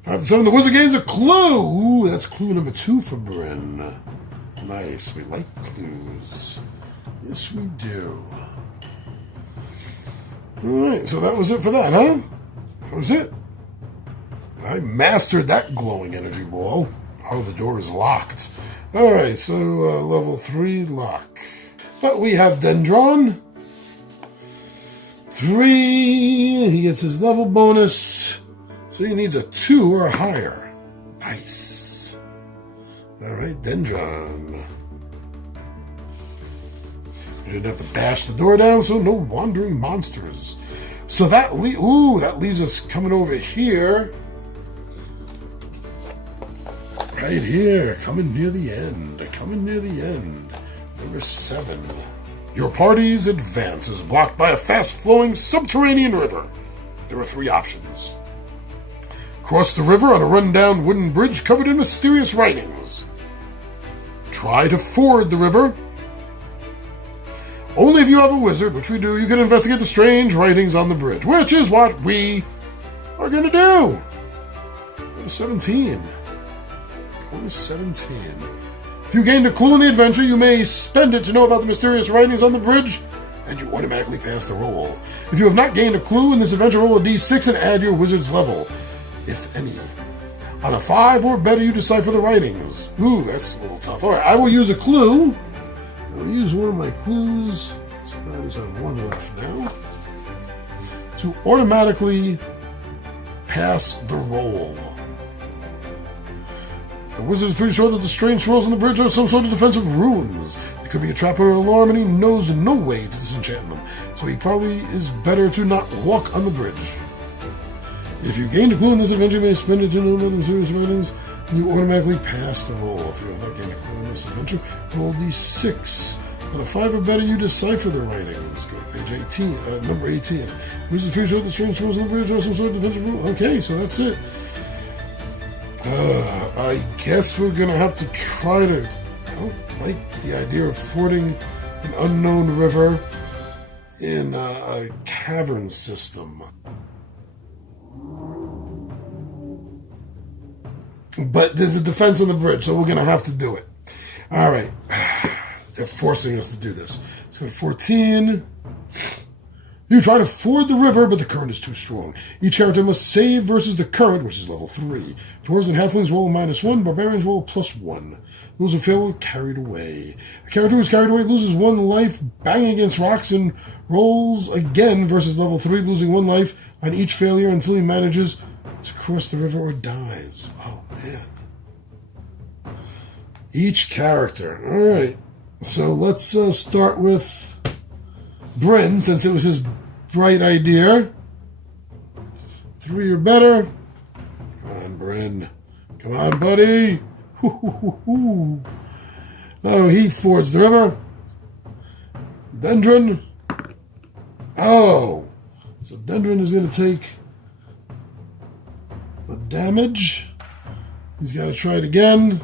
5 to 7. The wizard gains a clue. Ooh, that's clue number 2 for Brin. Nice. We like clues. Yes, we do. Alright, so that was it for that, huh? That was it. I mastered that glowing energy ball. Oh, the door is locked. Alright, so level 3 lock. But we have Dendron. 3. He gets his level bonus. So he needs a 2 or higher. Nice. Alright, Dendron. You didn't have to bash the door down, so no wandering monsters. So that leaves us coming over here. Right here, coming near the end. Number 7. Your party's advance is blocked by a fast-flowing subterranean river. There are 3 options. Cross the river on a run-down wooden bridge covered in mysterious writings. Try to ford the river. Only if you have a wizard, which we do, you can investigate the strange writings on the bridge, which is what we are going to do. Number 17. Bonus 17. If you gained a clue in the adventure, you may spend it to know about the mysterious writings on the bridge, and you automatically pass the roll. If you have not gained a clue in this adventure, roll a d6 and add your wizard's level, if any. On a 5 or better, you decipher the writings. Ooh, that's a little tough. All right, I will use a clue. I'll use one of my clues. So I just have one left now. To automatically pass the roll. The wizard is pretty sure that the strange swirls on the bridge are some sort of defensive runes. There could be a trap or an alarm, and he knows no way to disenchant them. So he probably is better to not walk on the bridge. If you gained a clue in this adventure, you may spend it to know about the mysterious writings, and you automatically pass the roll. If you have not gained a clue in this adventure, roll d6. On a 5 or better, you decipher the writings. Go to page 18, number 18. Wizard is pretty sure that the strange swirls on the bridge are some sort of defensive rune. Okay, so that's it. I guess we're gonna have to try to. I don't like the idea of fording an unknown river in a cavern system. But there's a defense on the bridge, so we're gonna have to do it. All right, they're forcing us to do this. Let's go to 14. You try to ford the river, but the current is too strong. Each character must save versus the current, which is level 3. Dwarves and halflings roll a -1, barbarians roll a +1. Those who fail are carried away. The character who is carried away loses 1 life, banging against rocks, and rolls again versus level 3, losing 1 life on each failure until he manages to cross the river or dies. Oh, man. Each character. All right. So let's start with Brin, since it was his bright idea. 3 or better. Come on, Brin. Come on, buddy. Oh, he fords the river. Dendron. Oh. So Dendron is going to take the damage. He's got to try it again.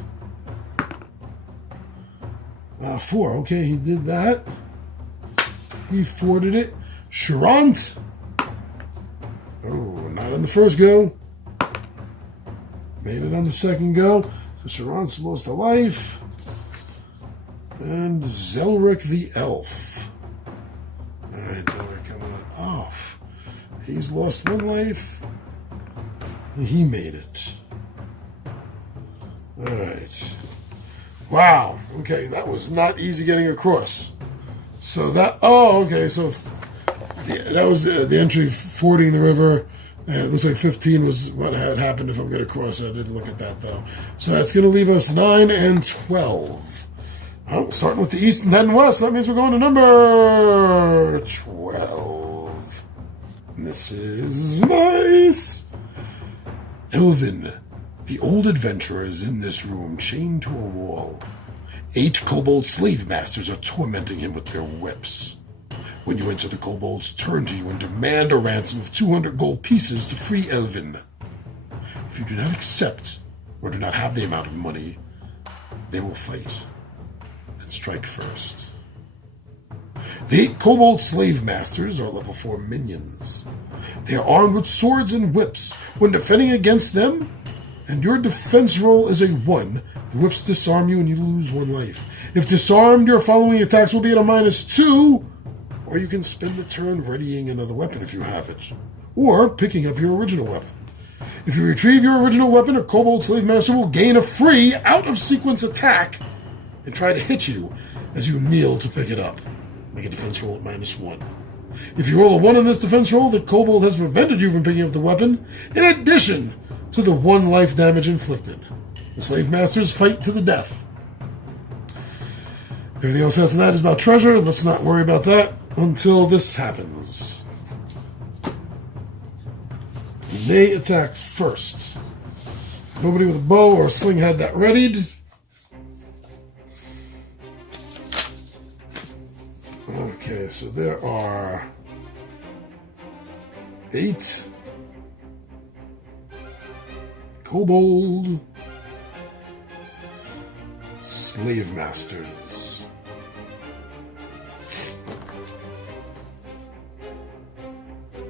4. Okay, he did that. He forded it. Sherant. Oh, not on the first go. Made it on the second go. So Sherant's lost a life. And Zelrick the elf. Alright, Zelrick coming off. He's lost 1 life. He made it. Alright. Wow. Okay, that was not easy getting across. So that, okay, so that was the entry fording the river. And it looks like 15 was what had happened if I'm going to cross. I didn't look at that, though. So that's going to leave us 9 and 12. Oh, starting with the east and heading west. That means we're going to number 12. And this is nice. Elvin, the old adventurer, is in this room, chained to a wall. 8 kobold slave masters are tormenting him with their whips. When you enter, the kobolds turn to you and demand a ransom of 200 gold pieces to free Elvin. If you do not accept or do not have the amount of money, they will fight and strike first. The 8 kobold slave masters are level 4 minions. They are armed with swords and whips. When defending against them, and your defense roll is a 1, the whips disarm you and you lose 1 life. If disarmed, your following attacks will be at a -2, or you can spend the turn readying another weapon if you have it, or picking up your original weapon. If you retrieve your original weapon, a kobold slave master will gain a free out-of-sequence attack and try to hit you as you kneel to pick it up. Make a defense roll at -1. If you roll a 1 on this defense roll, the kobold has prevented you from picking up the weapon, in addition to the 1 life damage inflicted. The slave masters fight to the death. Everything else after that is about treasure. Let's not worry about that until this happens. They attack first. Nobody with a bow or a sling had that readied. Okay, so there are 8 kobold slave masters.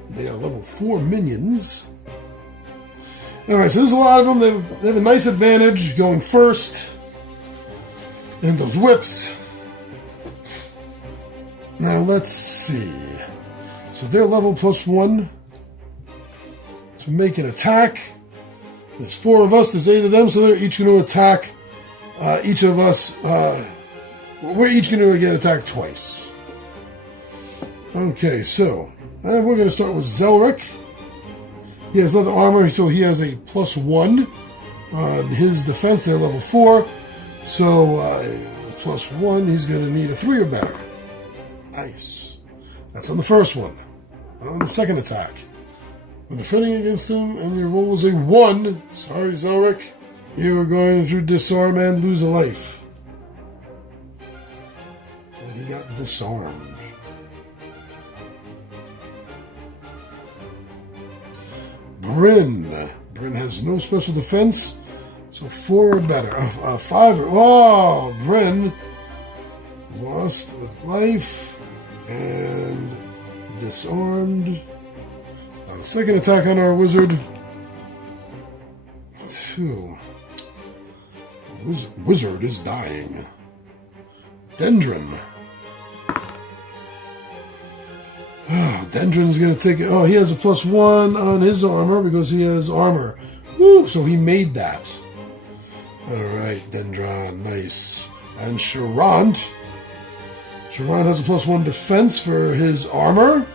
They are level 4 minions. All right, so there's a lot of them. They have a nice advantage going first. And those whips. Now, let's see. So they're level +1 to make an attack. There's 4 of us. There's 8 of them. So they're each going to attack. Each of us, we're each going to get attacked twice. Okay, so we're going to start with Zelrick. He has leather armor, so he has a +1 on his defense. They're level 4. So +1, he's going to need a 3 or better. Nice. That's on the first one. On the second attack. When defending against him and your roll is a 1, sorry Zelrick, you're going to disarm and lose a life. And he got disarmed. Brin. Brin has no special defense, so 4 or better. 5 or... Oh! Brin lost a life and disarmed. On the second attack on our wizard. 2. Wizard is dying. Dendron. Dendron's going to take it. Oh, he has a +1 on his armor because he has armor. Woo! So he made that. Alright, Dendron. Nice. And Sherant. Sherant has a +1 defense for his armor.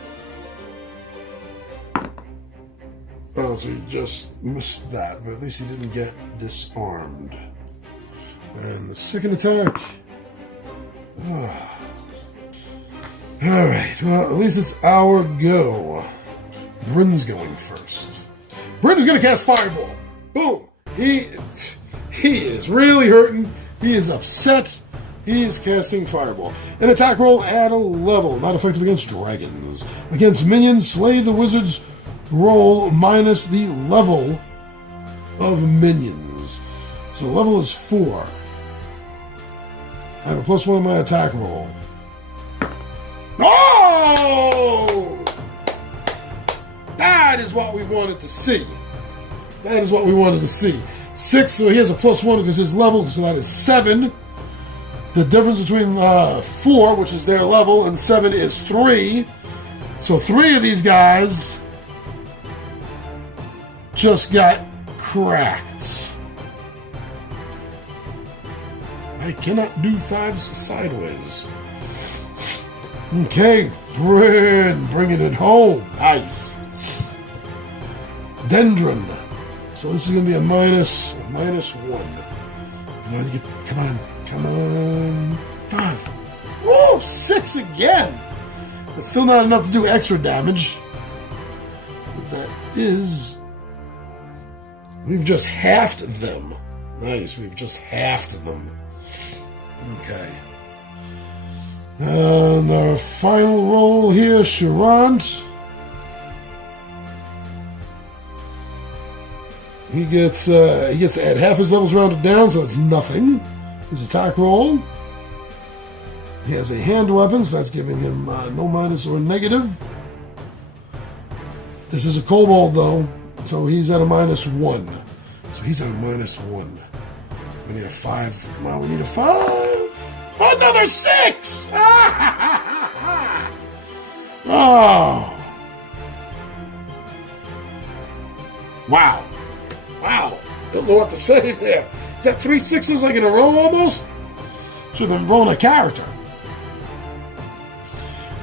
Oh, so he just missed that, but at least he didn't get disarmed. And the second attack. Alright, well, at least it's our go. Brin's going first. Brin is going to cast Fireball. Boom! He is really hurting. He is upset. He is casting Fireball. An attack roll at a level. Not effective against dragons. Against minions, slay the wizard's roll minus the level of minions. So the level is 4. I have a +1 on my attack roll. Oh! That is what we wanted to see. That is what we wanted to see. 6, so he has a +1 because his level, so that is 7. The difference between 4, which is their level, and 7 is 3. So 3 of these guys just got cracked. I cannot do 5s sideways. Okay, Brin, bringing it home. Nice. Dendron. So this is going to be a minus 1. Come on. 5. Whoa, 6 again. That's still not enough to do extra damage. But that is... We've just halved them. Nice, we've just halved them. Okay. And our final roll here, Sherant. He gets to add half his levels rounded down, so that's nothing. His attack roll. He has a hand weapon, so that's giving him no minus or negative. This is a kobold, though, so he's at a -1. So he's at a -1. We need a 5. Come on, we need a 5. Another 6! Oh. Wow. Don't know what to say there. Is that 3 6s like in a row almost? Should have been rolling a character.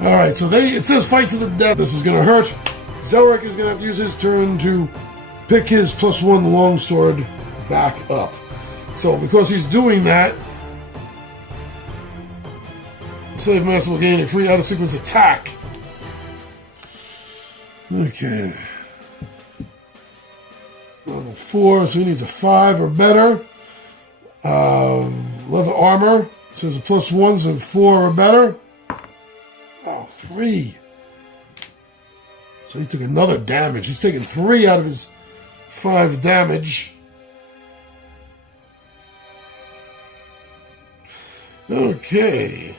Alright, so it says fight to the death. This is going to hurt. Zelrick is going to have to use his turn to pick his +1 longsword back up. So because he's doing that, Slave Master will gain a free out-of-sequence attack. Okay. Level 4, so he needs a 5 or better. Leather armor, says a +1, so 4 or better. Oh, 3. So he took another damage. He's taking 3 out of his 5 damage. Okay.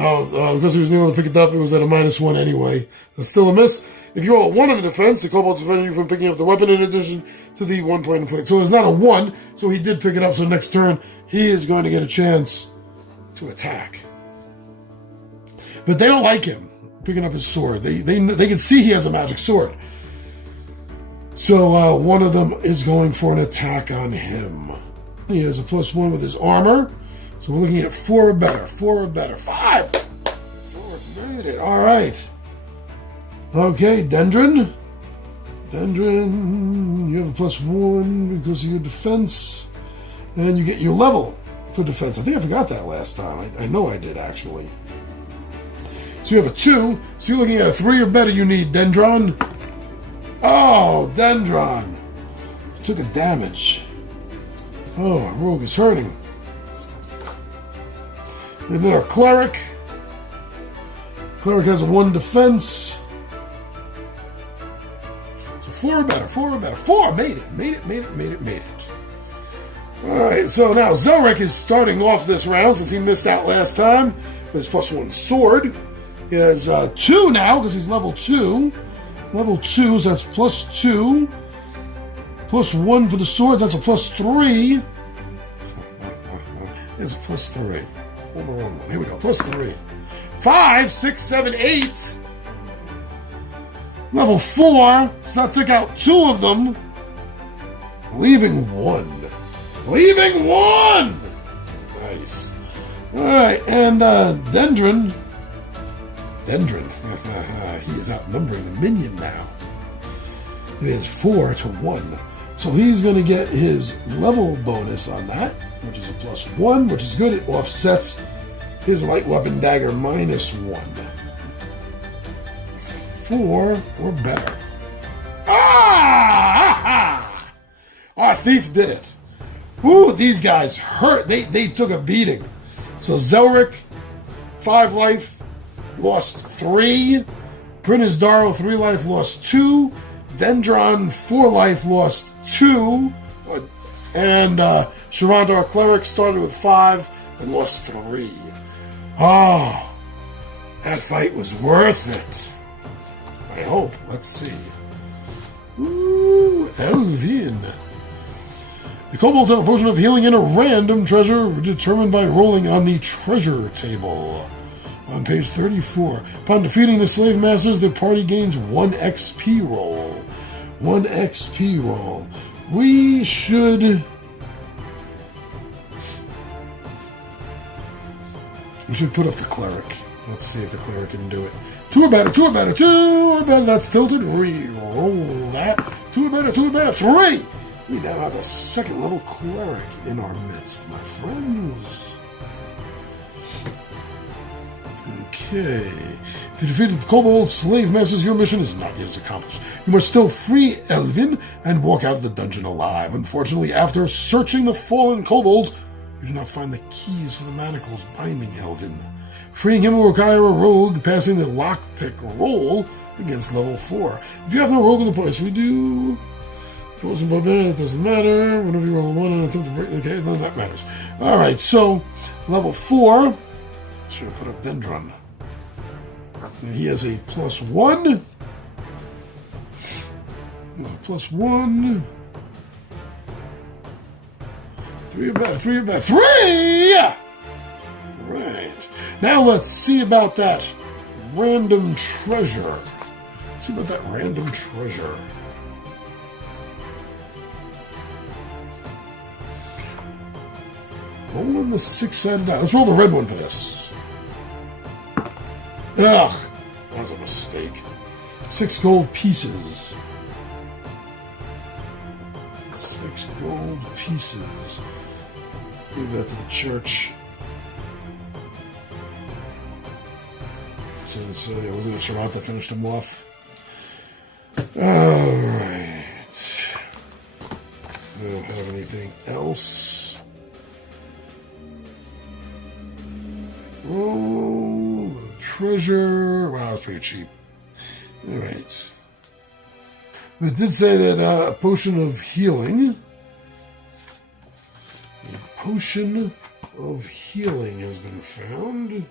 Oh, because he was able to pick it up, it was at a -1 anyway. So still a miss. If you roll a 1 in the defense, the kobold's preventing you from picking up the weapon in addition to the 1 point inflict. So it's not a 1, so he did pick it up. So next turn, he is going to get a chance to attack. But they don't like him picking up his sword. They can see he has a magic sword. So one of them is going for an attack on him. He has a +1 with his armor. So we're looking at 4 or better. 4 or better. 5! So we're made it. All right. Okay, Dendron. Dendron, you have a +1 because of your defense. And you get your level for defense. I think I forgot that last time. I know I did, actually. So you have a 2. So you're looking at a 3 or better you need, Dendron. Oh, Dendron. You took a damage. Oh, our rogue is hurting. And then our cleric. Cleric has a 1 defense. So 4 or better, 4 or better. 4! Made it. Alright, so now Zelrick is starting off this round since he missed out last time. With his +1 sword. He has 2 now because he's level 2. Level 2, so that's +2. +1 for the sword, that's a +3. It's a +3. Hold the wrong one. Here we go. +3. 5, 6, 7, 8. Level 4. So that took out 2 of them. Leaving 1. Leaving 1! Nice. Alright, and Dendron. He is outnumbering the minion now. It is 4 to 1. So he's going to get his level bonus on that, which is a +1, which is good. It offsets his light weapon dagger -1. 4 or better. Ah! Our thief did it. Woo, these guys hurt. They took a beating. So Zelrick, 5 life, lost 3. Brin Izdaro, 3 life, lost 2. Dendron, 4 life, lost 2. And Sherant, our cleric, started with 5 and lost 3. Oh, that fight was worth it. I hope. Let's see. Ooh, Elvin. The kobolds have a potion of healing and a random treasure determined by rolling on the treasure table. On page 34. Upon defeating the slave masters, the party gains 1 XP roll. 1 XP roll. We should put up the cleric. Let's see if the cleric can do it. 2 or better, 2 or better, 2 or better. That's tilted. Re-roll that. 2 or better, 2 or better, 3! We now have a 2nd level cleric in our midst, my friends. Okay. If you defeated the kobold slave masters, your mission is not yet accomplished. You must still free Elvin and walk out of the dungeon alive. Unfortunately, after searching the fallen kobolds, you do not find the keys for the manacles binding Elvin. Freeing him will require a rogue passing the lockpick roll against level 4. If you have no rogue in the place, we do. It doesn't matter. Whenever you roll a 1 and attempt to break, okay, none of that matters. Alright, so level 4. Should have put up Dendron. And he has a +1. He has a +1. 3 or better, 3 or better. 3! Right. Now let's see about that random treasure. Let's see about that random treasure. Rolling the 6-sided die. Let's roll the red one for this. Ugh, that was a mistake. 6 gold pieces. 6 gold pieces. Give that to the church. So yeah, wasn't it Sherant that finished him off? Alright. I don't have anything else. Oh, treasure. Wow, it's pretty cheap. Alright. It did say that a potion of healing. A potion of healing has been found.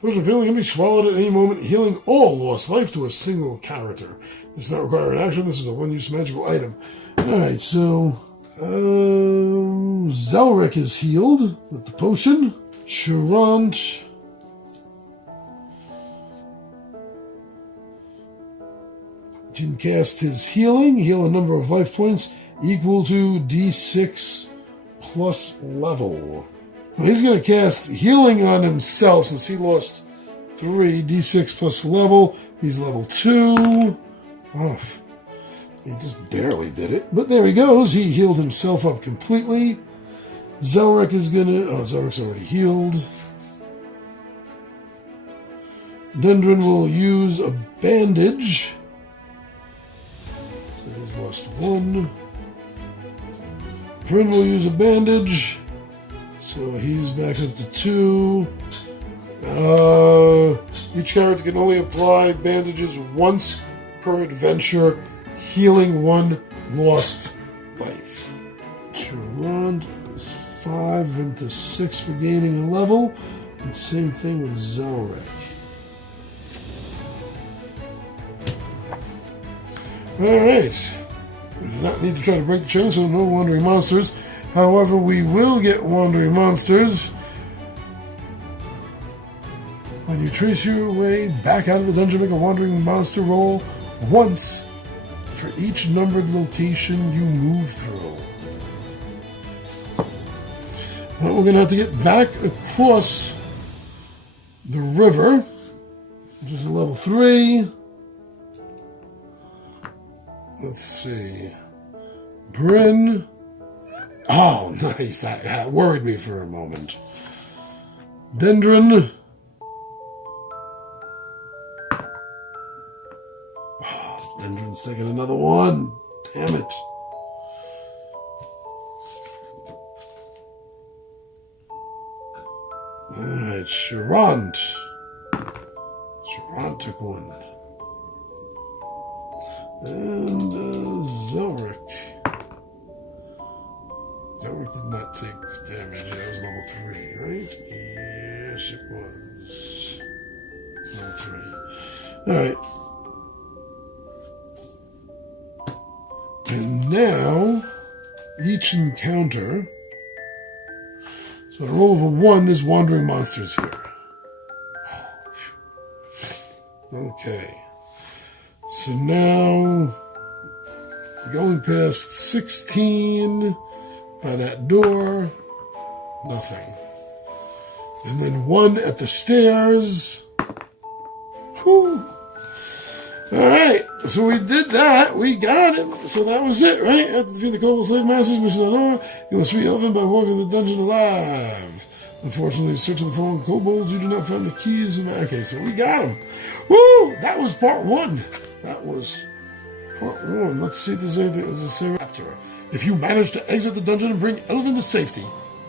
Potion of healing can be swallowed at any moment, healing all lost life to a single character. This does not require an action. This is a one-use magical item. Alright, so Zelrick is healed with the potion. Sherant can cast his healing, heal a number of life points equal to D6 plus level. Well, he's going to cast healing on himself since he lost 3 D6 plus level. He's level 2. Oh, he just barely did it. But there he goes. He healed himself up completely. Zelrick is going to... Oh, Zelrick's already healed. Dendron will use a bandage. So he's lost 1. Brin will use a bandage. So he's back up to 2. Each character can only apply bandages once per adventure, healing 1 lost life. Sherant is 5 into 6 for gaining a level. And same thing with Zelrick. Alright. We do not need to try to break the chain, so no wandering monsters. However, we will get wandering monsters when you trace your way back out of the dungeon. Make a wandering monster roll once for each numbered location you move through. Well, we're going to have to get back across the river, which is level 3. Let's see. Brin. Oh, nice. That worried me for a moment. Dendron. Oh, Dendron's taking another one. Damn it. Alright, Sherant. Sherant took 1. And Zelrick. Zelrick did not take damage. That was level 3, right? Yes, it was. Level 3. Alright. And now, each encounter. So, on a roll of a 1, there's wandering monsters here. Okay. So now, going past 16 by that door, nothing. And then 1 at the stairs. Whew. Alright, so we did that. We got him. So that was it, right? After defeating the Kobold slave masters, mission on you was free elephant by walking the dungeon alive. Unfortunately, searching the fallen kobolds, you do not find the keys. Okay, so we got him. Woo! That was part 1. That was part 1. Let's see if there's anything that was a say chapter. If you manage to exit the dungeon and bring Elephant to safety,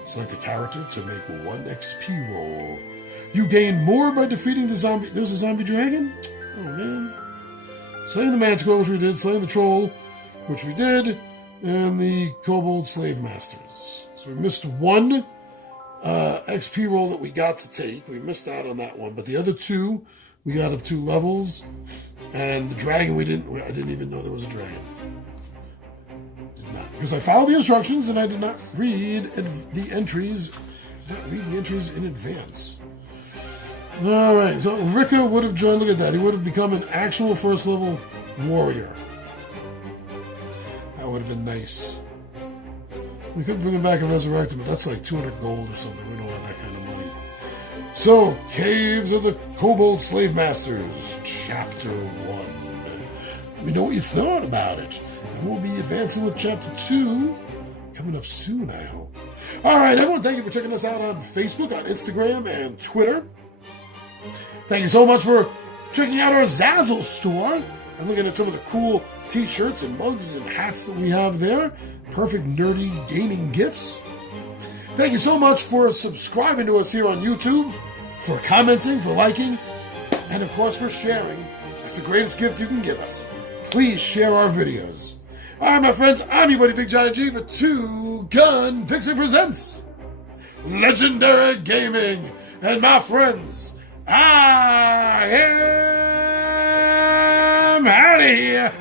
select a character to make 1 XP roll. You gain more by defeating the zombie. There's a zombie dragon? Oh, man. Slaying the Manticore, which we did. Slaying the Troll, which we did. And the Kobold Slave Masters. So we missed 1 XP roll that we got to take. We missed out on that one. But the other 2, we got up 2 levels. And the dragon, I didn't even know there was a dragon. Did not. Because I followed the instructions and I did not read the entries. Did not read the entries in advance. Alright, so Ricka would have joined, look at that. He would have become an actual first level warrior. That would have been nice. We could bring him back and resurrect him, but that's like 200 gold or something. We don't have that kind of money. So, Caves of the Kobold Slave Masters, Chapter 1. Let me know what you thought about it. And we'll be advancing with Chapter 2 coming up soon, I hope. Alright, everyone, thank you for checking us out on Facebook, on Instagram, and Twitter. Thank you so much for checking out our Zazzle store and looking at some of the cool t-shirts and mugs and hats that we have there. Perfect nerdy gaming gifts. Thank you so much for subscribing to us here on YouTube, for commenting, for liking, and of course for sharing. That's the greatest gift you can give us. Please share our videos. Alright, my friends, I'm your buddy Big Giant G for Two Gun Pixie Presents Legendary Gaming. And my friends, I am out of here.